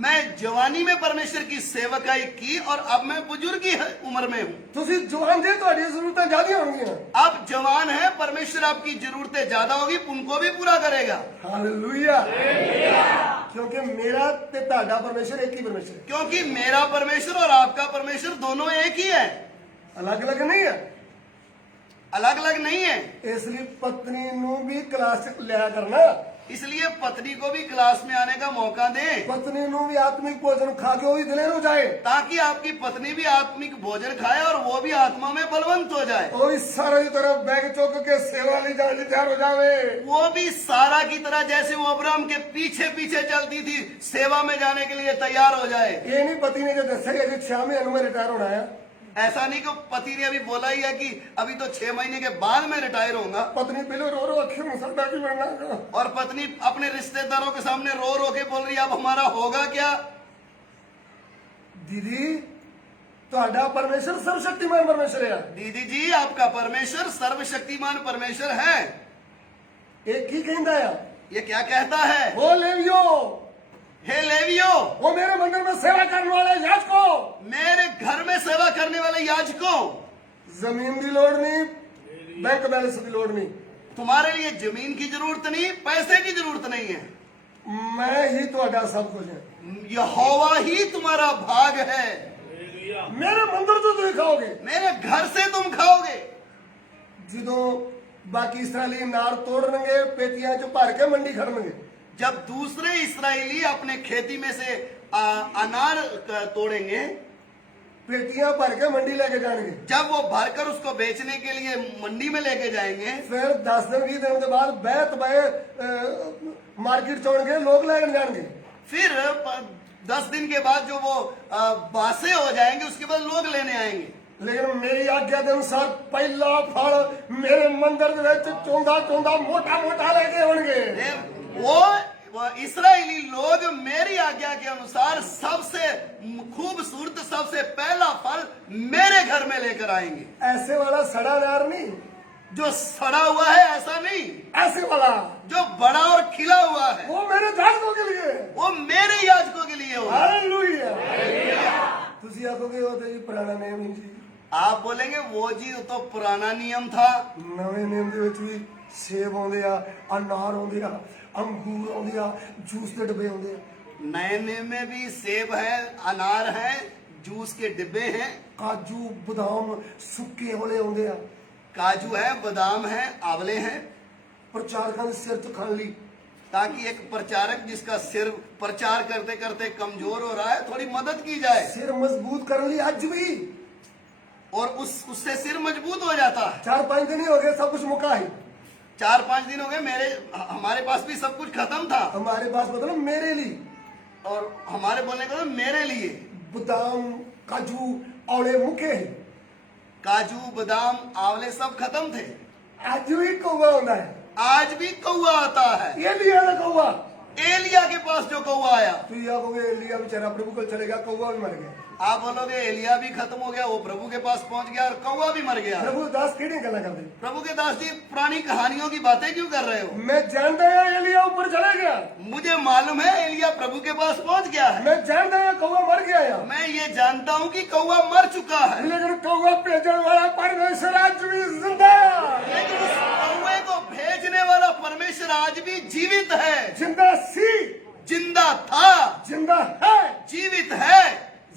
मैं जवानी में परमेश्वर की सेवकाई की और अब मैं बुजुर्गी उम्र में हूँ। ਤੁਸੀਂ ਜਵਾਨ ਜੇ ਤੁਹਾਡੀਆਂ ਜ਼ਰੂਰਤਾਂ ਜ਼ਿਆਦੀਆਂ ਹੋਣਗੀਆਂ। आप जवान हैं, परमेश्वर आपकी जरूरतें ज्यादा होगी, उनको भी पूरा करेगा। ਹਾਲੇਲੂਇਆ। ਕਿਉਂਕਿ ਮੇਰਾ ਤੇ ਤੁਹਾਡਾ ਪਰਮੇਸ਼ਰ ਇੱਕ ਹੀ ਪਰਮੇਸ਼ਰ ਹੈ, क्योंकि मेरा परमेश्वर और आपका परमेश्वर दोनों एक ही है, ਅਲੱਗ-ਅਲੱਗ ਨਹੀਂ ਹੈ। अलग अलग नहीं है। ਇਸ ਲਈ ਪਤਨੀ ਨੂੰ ਵੀ ਕਲਾਸ 'ਚ ਲਿਆ ਕਰਨਾ। इसलिए पत्नी को भी क्लास में आने का मौका दें, ਪਤਨੀ ਨੂੰ ਵੀ ਆਤਮਿਕ ਭੋਜਨ ਖਾ ਕੇ ਉਹ ਵੀ ਦਿਲੇਰ ਹੋ ਜਾਏ, ताकि आपकी पत्नी भी आत्मिक भोजन खाए और वो भी आत्मा में बलवंत हो जाए। ਉਹ ਵੀ ਸਾਰਾ ਦੀ ਤਰ੍ਹਾਂ ਬੈਗ ਚੁੱਕ ਕੇ ਸੇਵਾ ਲਈ ਜਾਣ ਲਈ ਤਿਆਰ ਹੋ ਜਾਵੇ। वो भी सारा की तरह जैसे वो अब्राहम के पीछे पीछे चलती थी, सेवा में जाने के लिए तैयार हो जाए। ਇਹ ਨਹੀਂ ਪਤੀ ਨੇ ਜੋ ਦੱਸਿਆ ਕਿ 6 ਮਹੀਨੇ ਨੂੰ ਮੈਂ ਰਿਟਾਇਰ ਹੋਣਾ ਹੈ। ऐसा नहीं कि पति ने अभी बोला ही है कि अभी तो 6 महीने के बाद मैं रिटायर होऊंगा, ਪਤਨੀ ਪਹਿਲਾਂ ਰੋ ਰੋ ਅੱਖੀ ਹੁਣ ਸਾਡਾ ਕੀ ਬਣਨਾ। और पत्नी अपने रिश्तेदारों के सामने रो रो के बोल रही है अब हमारा होगा क्या। ਦੀਦੀ ਤੁਹਾਡਾ ਪਰਮੇਸ਼ਰ ਸਰਵਸ਼ਕਤੀਮਾਨ ਪਰਮੇਸ਼ਰ ਹੈ। दीदी जी, आपका परमेश्वर सर्वशक्तिमान परमेश्वर है। ਇਹ ਕੀ ਕਹਿੰਦਾ ਆ? ये क्या कहता है? ਉਹ ਲੇਵਿਓ, हे लेवियो, वो मेरे मंदिर में सेवा करने वाले याजकों, मेरे घर में सेवा करने वाले याजकों, जमीन की लोड़ नहीं, बैंक बैलेंस की लोड़ नहीं, तुम्हारे लिए जमीन की जरूरत नहीं, पैसे की जरूरत नहीं है, मैं ही ਤੁਹਾਡਾ सब कुछ है। यहोवा ही तुम्हारा भाग है। मेरे मंदिर ਤੋਂ ਤੁਸੀਂ ਖਾਓਗੇ। मेरे घर से तुम खाओगे। ਜਦੋਂ ਬਾਕੀ ਇਸਰਾਏਲੀ ਨਾਰ ਤੋੜਨਗੇ, ਪੇਟੀਆਂ 'ਚ ਭਰ ਕੇ ਮੰਡੀ ਖੜਨਗੇ। जब दूसरे इस्राएली अपने खेती में से अनार तोड़ेंगे, पेटियां भर के मंडी लेके जाएंगे, जब वो भरकर उसको बेचने के लिए मंडी में लेके जाएंगे, फिर 10 दिन 20 दिन के बाद बैत बे मार्केट छोड़ेंगे, लोग लेकर जाएंगे। फिर 10 दिन के बाद जो वो बासे हो जाएंगे, उसके बाद लोग लेने आएंगे। लेकिन मेरी आज्ञा के अनुसार पहला फल मेरे मंदिर में चौंदा चौंदा मोटा मोटा लेके होंगे। वो इस्राएली लोग मेरी आज्ञा के अनुसार सबसे खूबसूरत सबसे पहला फल मेरे घर में लेकर आएंगे। ऐसे वाला सड़ा नार नहीं, जो सड़ा हुआ है ऐसा नहीं, ऐसे वाला जो बड़ा और खिला हुआ है वो मेरे याजकों के लिए, वो मेरे याजकों के लिए होगा। हालेलुया। तुसी आखोगे वो तो जी पुराना नियम ही जी। आप बोलेंगे वो जी वो तो पुराना नियम था। नवे नियम ਦੇ ਵਿੱਚ ਵੀ ਸੇਬ ਆਉਂਦੇ ਆ, ਅਨਾਰ ਆਉਂਦੇ ਆ, अंगूर आਉਂਦੇ ਆ, जूस ਦੇ ਡੱਬੇ ਆਉਂਦੇ ਆ, नए नियम में भी सेब है, अनार है, जूस के डिब्बे हैं, काजू बादाम सुक्के वाले आਉਂਦੇ ਆ। काजू है, बादाम है, आंवले हैं, ਪ੍ਰਚਾਰਕਾਂ ਦੇ ਸਿਰ 'ਚ ਖਾਣ ਲਈ, ताकि एक प्रचारक जिसका सिर प्रचार करते करते कमजोर हो रहा है, थोड़ी मदद की जाए ਸਿਰ ਮਜ਼ਬੂਤ ਕਰਨ ਲਈ ਅੱਜ ਵੀ और उससे सिर मजबूत हो जाता है। 4-5 दिन ही हो गए, सब कुछ मुका है। 4-5 दिन हो गए, हमारे पास भी सब कुछ खत्म था, हमारे पास मतलब मेरे लिए और हमारे बोलने का मतलब मेरे लिए बादाम काजू औले मुके है। काजू बादाम आंवले सब खत्म थे। आज भी कौवा होना है, आज भी कौवा आता है। ये लिया ना कौवा। एलिया के पास जो कौवा आया, तो ये कहोगे एलिया बेचारा प्रभु को चले गया, कौवा भी मर गया। आप बोलोगे एलिया भी खत्म हो गया, वो प्रभु के पास पहुंच गया और कौवा भी मर गया। प्रभु दास किहड़ी गल्लां करदे? प्रभु के दास जी पुरानी कहानियों की बातें क्यों कर रहे हो? मैं जानता है एलिया ऊपर चले गया, मुझे मालूम है एलिया प्रभु के पास पहुंच गया है। मैं जानता है कौवा मर गया है, मैं ये जानता हूँ कि कौवा मर चुका है, लेकिन कौवा भेजने वाला परमेश्वर आज भी जिंदा है। लेकिन उस कौवे को भेजने वाला परमेश्वर आज भी जीवित है, जिंदा सी, जिंदा था, जिंदा है, जीवित है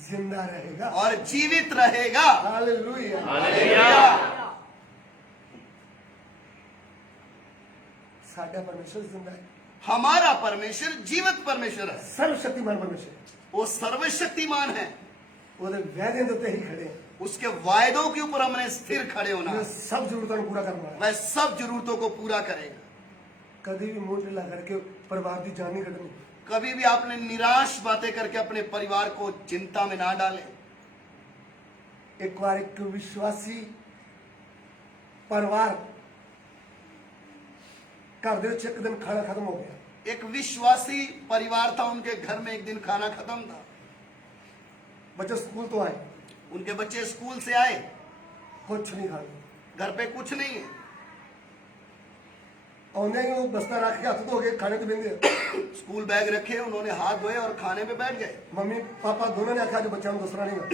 जिंदा रहेगा और जीवित रहेगा। हालेलुया। साडा परमेश्वर जिंदा है, हमारा परमेश्वर जीवित परमेश्वर है, सर्वशक्तिमान परमेश्वर, वो सर्वशक्तिमान है। ਉਹਦੇ ਵਾਅਦਿਆਂ ਦੇ ਉੱਤੇ ਹੀ ਖੜੇ ਹਾਂ। उसके वायदों के ऊपर हमने स्थिर खड़े होना ਇਹ है। ਸਭ ਜ਼ਰੂਰਤਾਂ ਨੂੰ ਪੂਰਾ ਕਰਨ ਵਾਲਾ ਹੈ। वह सब जरूरतों को पूरा करेगा। ਕਦੀ ਵੀ ਮੂੰਹ ਢਿੱਲਾ ਕਰਕੇ ਪਰਿਵਾਰ ਦੀ ਜਾਨ ਨਹੀਂ ਕੱਢਣੀ। कभी भी आपने निराश बातें करके अपने परिवार को चिंता में ना डालें। एक बार एक विश्वासी परिवार घर दे विच एक दिन खाना खत्म हो गया। एक विश्वासी परिवार था, उनके घर में एक दिन खाना खत्म था। बच्चे स्कूल तो आए, उनके बच्चे स्कूल से आए, कुछ नहीं खाते। घर पे कुछ नहीं है। आने ही वो बस्ता रख के हाथ धो के खाने तो बिंदे। स्कूल बैग रखे, उन्होंने हाथ धोए और खाने पे बैठ गए। मम्मी पापा दोनों ने आखा जो बच्चा हम दूसरा नहीं है।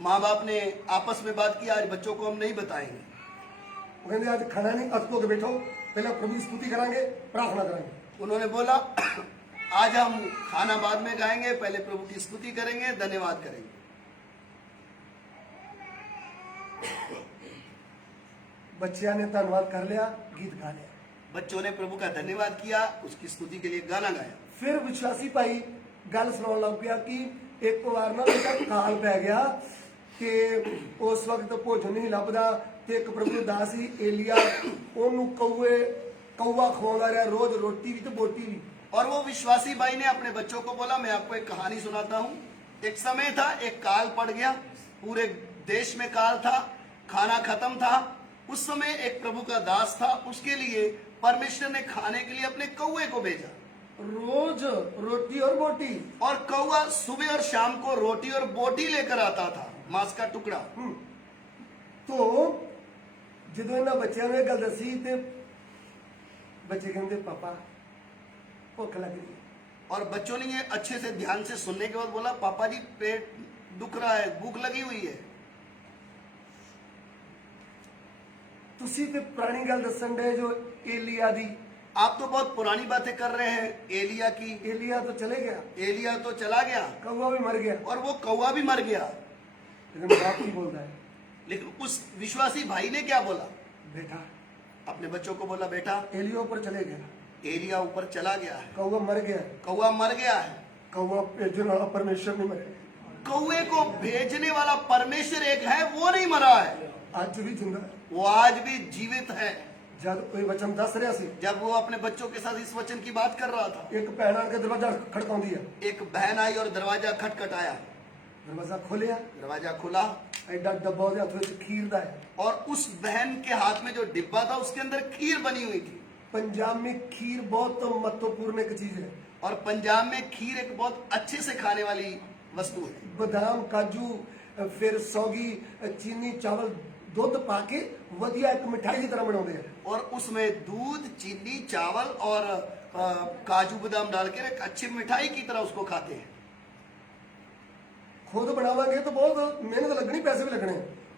माँ बाप ने आपस में बात की, आज बच्चों को हम नहीं बताएंगे। वो कहते आज खाना नहीं, हाथ धो के बैठो, पहले प्रभु की स्तुति करांगे, प्रार्थना करांगे। उन्होंने बोला आज हम खाना बाद में खाएंगे, पहले प्रभु की स्तुति करेंगे, धन्यवाद करेंगे। बच्चिया ने धन्यवाद कर लिया, गीत गा लिया। बच्चों ने प्रभु का धन्यवाद किया, उसकी स्तुति के लिए गाना गाया। फिर विश्वासी भाई गल सुनाने लग गया कि एक बार ना बेटा काल पै गया कि उस वक्त भोजन नहीं लभदा ते एक प्रभु दास ही एलिया ओनू कौवा खवांदा रहा, रोज रोटी भी तो बोटी भी। और वो विश्वासी भाई ने अपने बच्चों को बोला, मैं आपको एक कहानी सुनाता हूँ। एक समय था, एक काल पड़ गया, पूरे देश में काल था, खाना खत्म था। उस समय एक प्रभु का दास था, उसके लिए परमेश्वर ने खाने के लिए अपने कौवे को भेजा। रोज रोटी और बोटी। और कौवा सुबह और शाम को रोटी और बोटी लेकर आता था, मांस का टुकड़ा। तो ਜਦੋਂ ਇਹਨਾਂ ਬੱਚਿਆਂ ਨੂੰ ਇਹ ਗੱਲ ਦੱਸੀ ਤੇ ਬੱਚੇ ਕਹਿੰਦੇ ਪਾਪਾ ਭੁੱਖ ਲੱਗ ਰਹੀ ਹੈ। और बच्चों ने ये अच्छे से ध्यान से सुनने के बाद बोला, पापा जी पेट दुख रहा है, भूख लगी हुई है। ਤੁਸੀਂ ਤੇ ਪੁਰਾਣੀ ਗੱਲ ਦੱਸਣ ਦੇ ਜੋ ਏਲੀਆ ਦੀ। आप तो बहुत पुरानी बातें कर रहे हैं एलिया की। एलिया तो चले गया, एलिया तो चला गया कौवा भी मर गया, और वो कौवा भी मर गया। लेकिन बाप ही बोलता है लेकिन उस विश्वासी भाई ने क्या बोला? बेटा अपने बच्चों को बोला, बेटा एलिया ऊपर चले गया, एलिया ऊपर चला गया है, कौवा मर गया। कौवा मर गया है। कौवा भेजने वाला परमेश्वर नहीं मरे, कौवे को भेजने वाला परमेश्वर एक है, वो नहीं मरा है, आज भी जिंदा है। वो आज भी जीवित है। जब कोई वचन दस रहा सी, जब वो अपने बच्चों के साथ इस वचन की बात कर रहा था, एक भैन आके दरवाजा खड़काउंदी है। एक बहन आई और दरवाजा खटखटाया। दरवाजा खोलिया, दरवाजा खुला एडा डब्बा ਉਹਦੇ हथ ਵਿੱਚ खीर ਦਾ है। और उस बहन के हाथ में जो डिब्बा था उसके अंदर खीर बनी हुई थी। पंजाब में खीर बहुत महत्वपूर्ण एक चीज है। और पंजाब में खीर एक बहुत अच्छे से खाने वाली वस्तु है। बादाम काजू फिर सौगी चीनी चावल दुध पा के वधिया एक मिठाई की तरह बनाते हैं। और उसमें दूध चीनी चावल और काजू बादाम डाल के एक अच्छी मिठाई की तरह उसको खाते हैं। खुद बनावांगे तो बहुत मेहनत लगनी, पैसे भी लगने,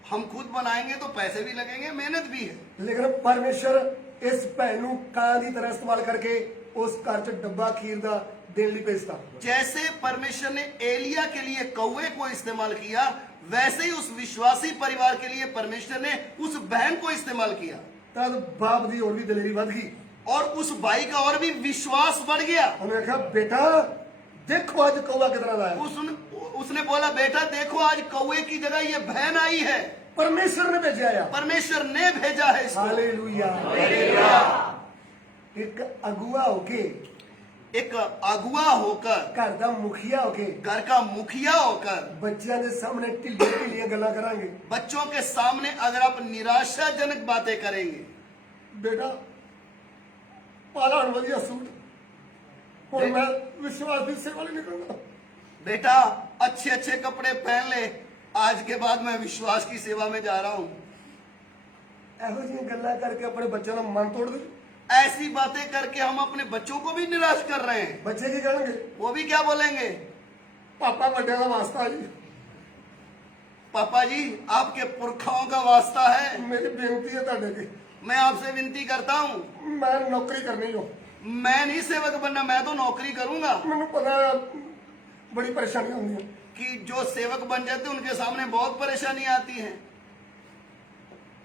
हम खुद बनाएंगे तो पैसे भी लगेंगे, मेहनत भी है। लेकिन परमेश्वर इस भैन नूं कां दी तरह इस्तेमाल करके उस घर च डब्बा खीर दा देने लिए भेजता। जैसे परमेश्वर ने एलिया के लिए कौवे को इस्तेमाल किया, वैसे ही उस विश्वासी परिवार के लिए परमेश्वर ने उस बहन को इस्तेमाल किया। तब बाप दी और भी दिलेरी बढ़ गई और उस भाई का और भी विश्वास बढ़ गया। उन्होंने कहा बेटा देखो आज कौवा कितना आया। उसने बोला, बेटा देखो आज कौवे की जगह ये बहन आई है, परमेश्वर ने भेजा है। परमेश्वर ने भेजा है इसको। हालेलुया। एक अगुआ होके, एक अगुआ होकर, घर दा मुखिया होके, घर का मुखिया होकर बच्चियां दे सामने ढिल्ली ढिल्लियां गल्लां करांगे। बच्चों के सामने अगर आप निराशाजनक बातें करेंगे, बेटा पाला हूं वधिया सूट, हुण मैं विश्वास दी सेवा नहीं करना। बेटा अच्छे अच्छे कपड़े पहन ले, आज के बाद मैं विश्वास की सेवा में जा रहा हूं। ਇਹੋ ਜਿਹੀਆਂ ਗੱਲਾਂ करके अपने बच्चों का मन तोड़ दे। ऐसी बातें करके हम अपने बच्चों को भी निराश कर रहे हैं। बच्चे की कहेंगे, वो भी क्या बोलेंगे? पापा बड़े का वास्ता जी, पापा जी आपके पुरखाओं का वास्ता है, मेरी बेनती है तुहाडे की, मैं आपसे विनती करता हूँ, मैं नौकरी करनी हो, मैं नहीं सेवक बनना, मैं तो नौकरी करूंगा। मैनू पता है बड़ी परेशानी होती है कि जो सेवक बन जाते उनके सामने बहुत परेशानी आती है।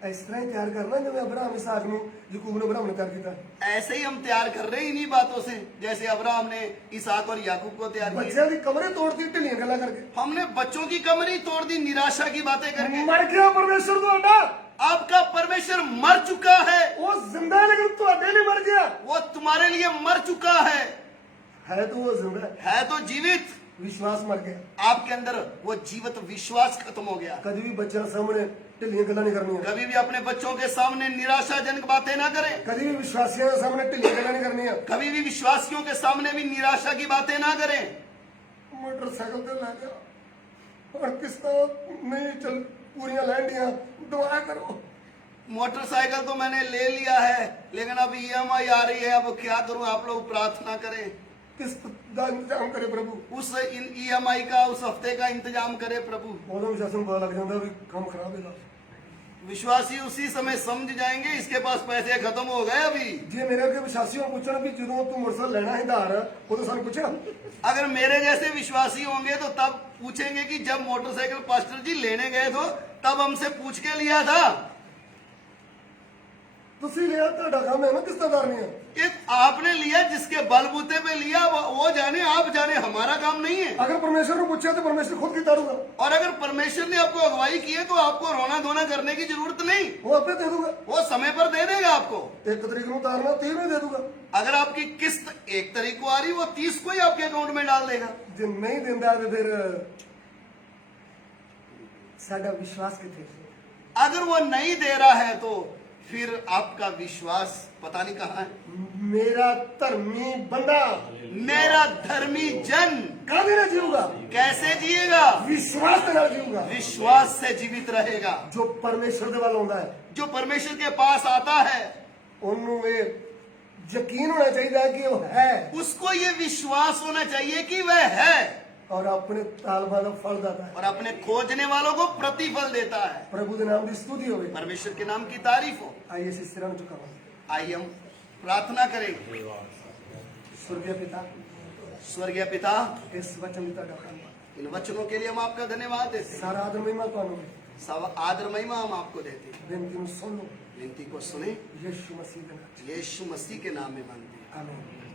इस तरह ही तैयार करना जब अब्राहम इसहाक नूं याकूब ने बनाने तैयार किया। ऐसे ही हम तैयार कर रहे हैं इन्हीं बातों से, जैसे अब्राहम ने इसहाक और याकूब को तैयार किया। बच्चों की कमरे तोड़ दी ढिल्लियां गल्लां करके। हमने बच्चों की कमरी तोड़ दी निराशा की बातें करके। मर गया परमेश्वर तुहाडा, आपका परमेश्वर मर चुका है, वो जिंदा है लेकिन तुहाडे लिए मर गया। वो तुम्हारे लिए मर चुका है। है तो वो जिंदा है तो जीवित, विश्वास मर गया। आपके अंदर वो जीवित विश्वास खत्म हो गया। कभी भी बच्चों सामने ढिलियां गल्लां नहीं करनी, कभी भी अपने बच्चों के सामने निराशाजनक बातें ना करें। कभी भी विश्वासियों के सामने ढिलियां गल्लां नहीं करनी। कभी भी विश्वासियों के सामने भी निराशा की बातें ना करें। मोटरसाइकिल ते लै गया और किस्तां नहीं चल पूरियां लैन दियां, दुआ करो। मोटरसाइकिल तो मैंने ले लिया है, लेकिन अब EMI आ रही है, अब क्या करूं? आप लोग प्रार्थना करें, किस्त का इंतजाम करे प्रभु। उस EMI का, उस हफ्ते का इंतजाम करे प्रभु। उदों विश्वास में पता लग जाता भी काम खराब है। विश्वासी उसी समय समझ जाएंगे इसके पास पैसे खत्म हो गए। अभी जे मेरे के विश्वासियों को पूछना भी जो तू मोटरसाइकिल लेना है धार वो तो सानू पूछा। अगर मेरे जैसे विश्वासी होंगे तो तब पूछेंगे कि जब मोटरसाइकिल पास्टर जी लेने गए थे तब हमसे पूछ के लिया था। तुसी लिया तो काम है ना किस्ता करनी है। एक आपने लिया, जिसके बलबूते पे लिया वो जाने, आप जाने, हमारा काम नहीं है। अगर परमेश्वर को पूछा तो परमेश्वर खुद की तारूंगा, और अगर परमेश्वर ने आपको अगुवाई की है तो आपको रोना धोना करने की जरूरत नहीं, वो आपे दे दूंगा। वो समय पर दे देगा आपको। 1 तारीख को उतारना 3 में दे दूंगा। अगर आपकी किस्त 1 तारीख को आ रही, वो 30 को ही आपके अकाउंट में डाल देगा। जो नहीं देता तो फिर साडा विश्वास किथे। अगर वो नहीं दे रहा है तो फिर आपका विश्वास पता नहीं कहाँ है। मेरा धर्मी बंदा, मेरा धर्मी जन काहे ना जीऊगा, कैसे जिएगा? विश्वास के नाल जीऊगा। विश्वास से जीवित रहेगा। जो परमेश्वर दे वाल आंदा है, जो परमेश्वर के पास आता है, ओनू ये यकीन होना चाहिए कि वो है, उसको ये विश्वास होना चाहिए कि वह है, और अपने तालबा का फल देता है, और अपने खोजने वालों को प्रतिफल देता है। प्रभु के नाम की स्तुति होवे। परमेश्वर के नाम की तारीफ हो। आइए इस सिर में झुकाओ। आइए हम प्रार्थना करें। स्वर्गीय पिता, स्वर्गीय पिता, इस वचन की धन्यवाद। इन वचनों के लिए हम आपका धन्यवाद देते हैं। सारा आदर महिमा तुहानू, सब आदर महिमा हम आपको देते हैं। बेनती में सुन लो, विनती को सुने, यीशु मसीह के नाम। यीशु मसीह के नाम में मांगते हैं। आमीन।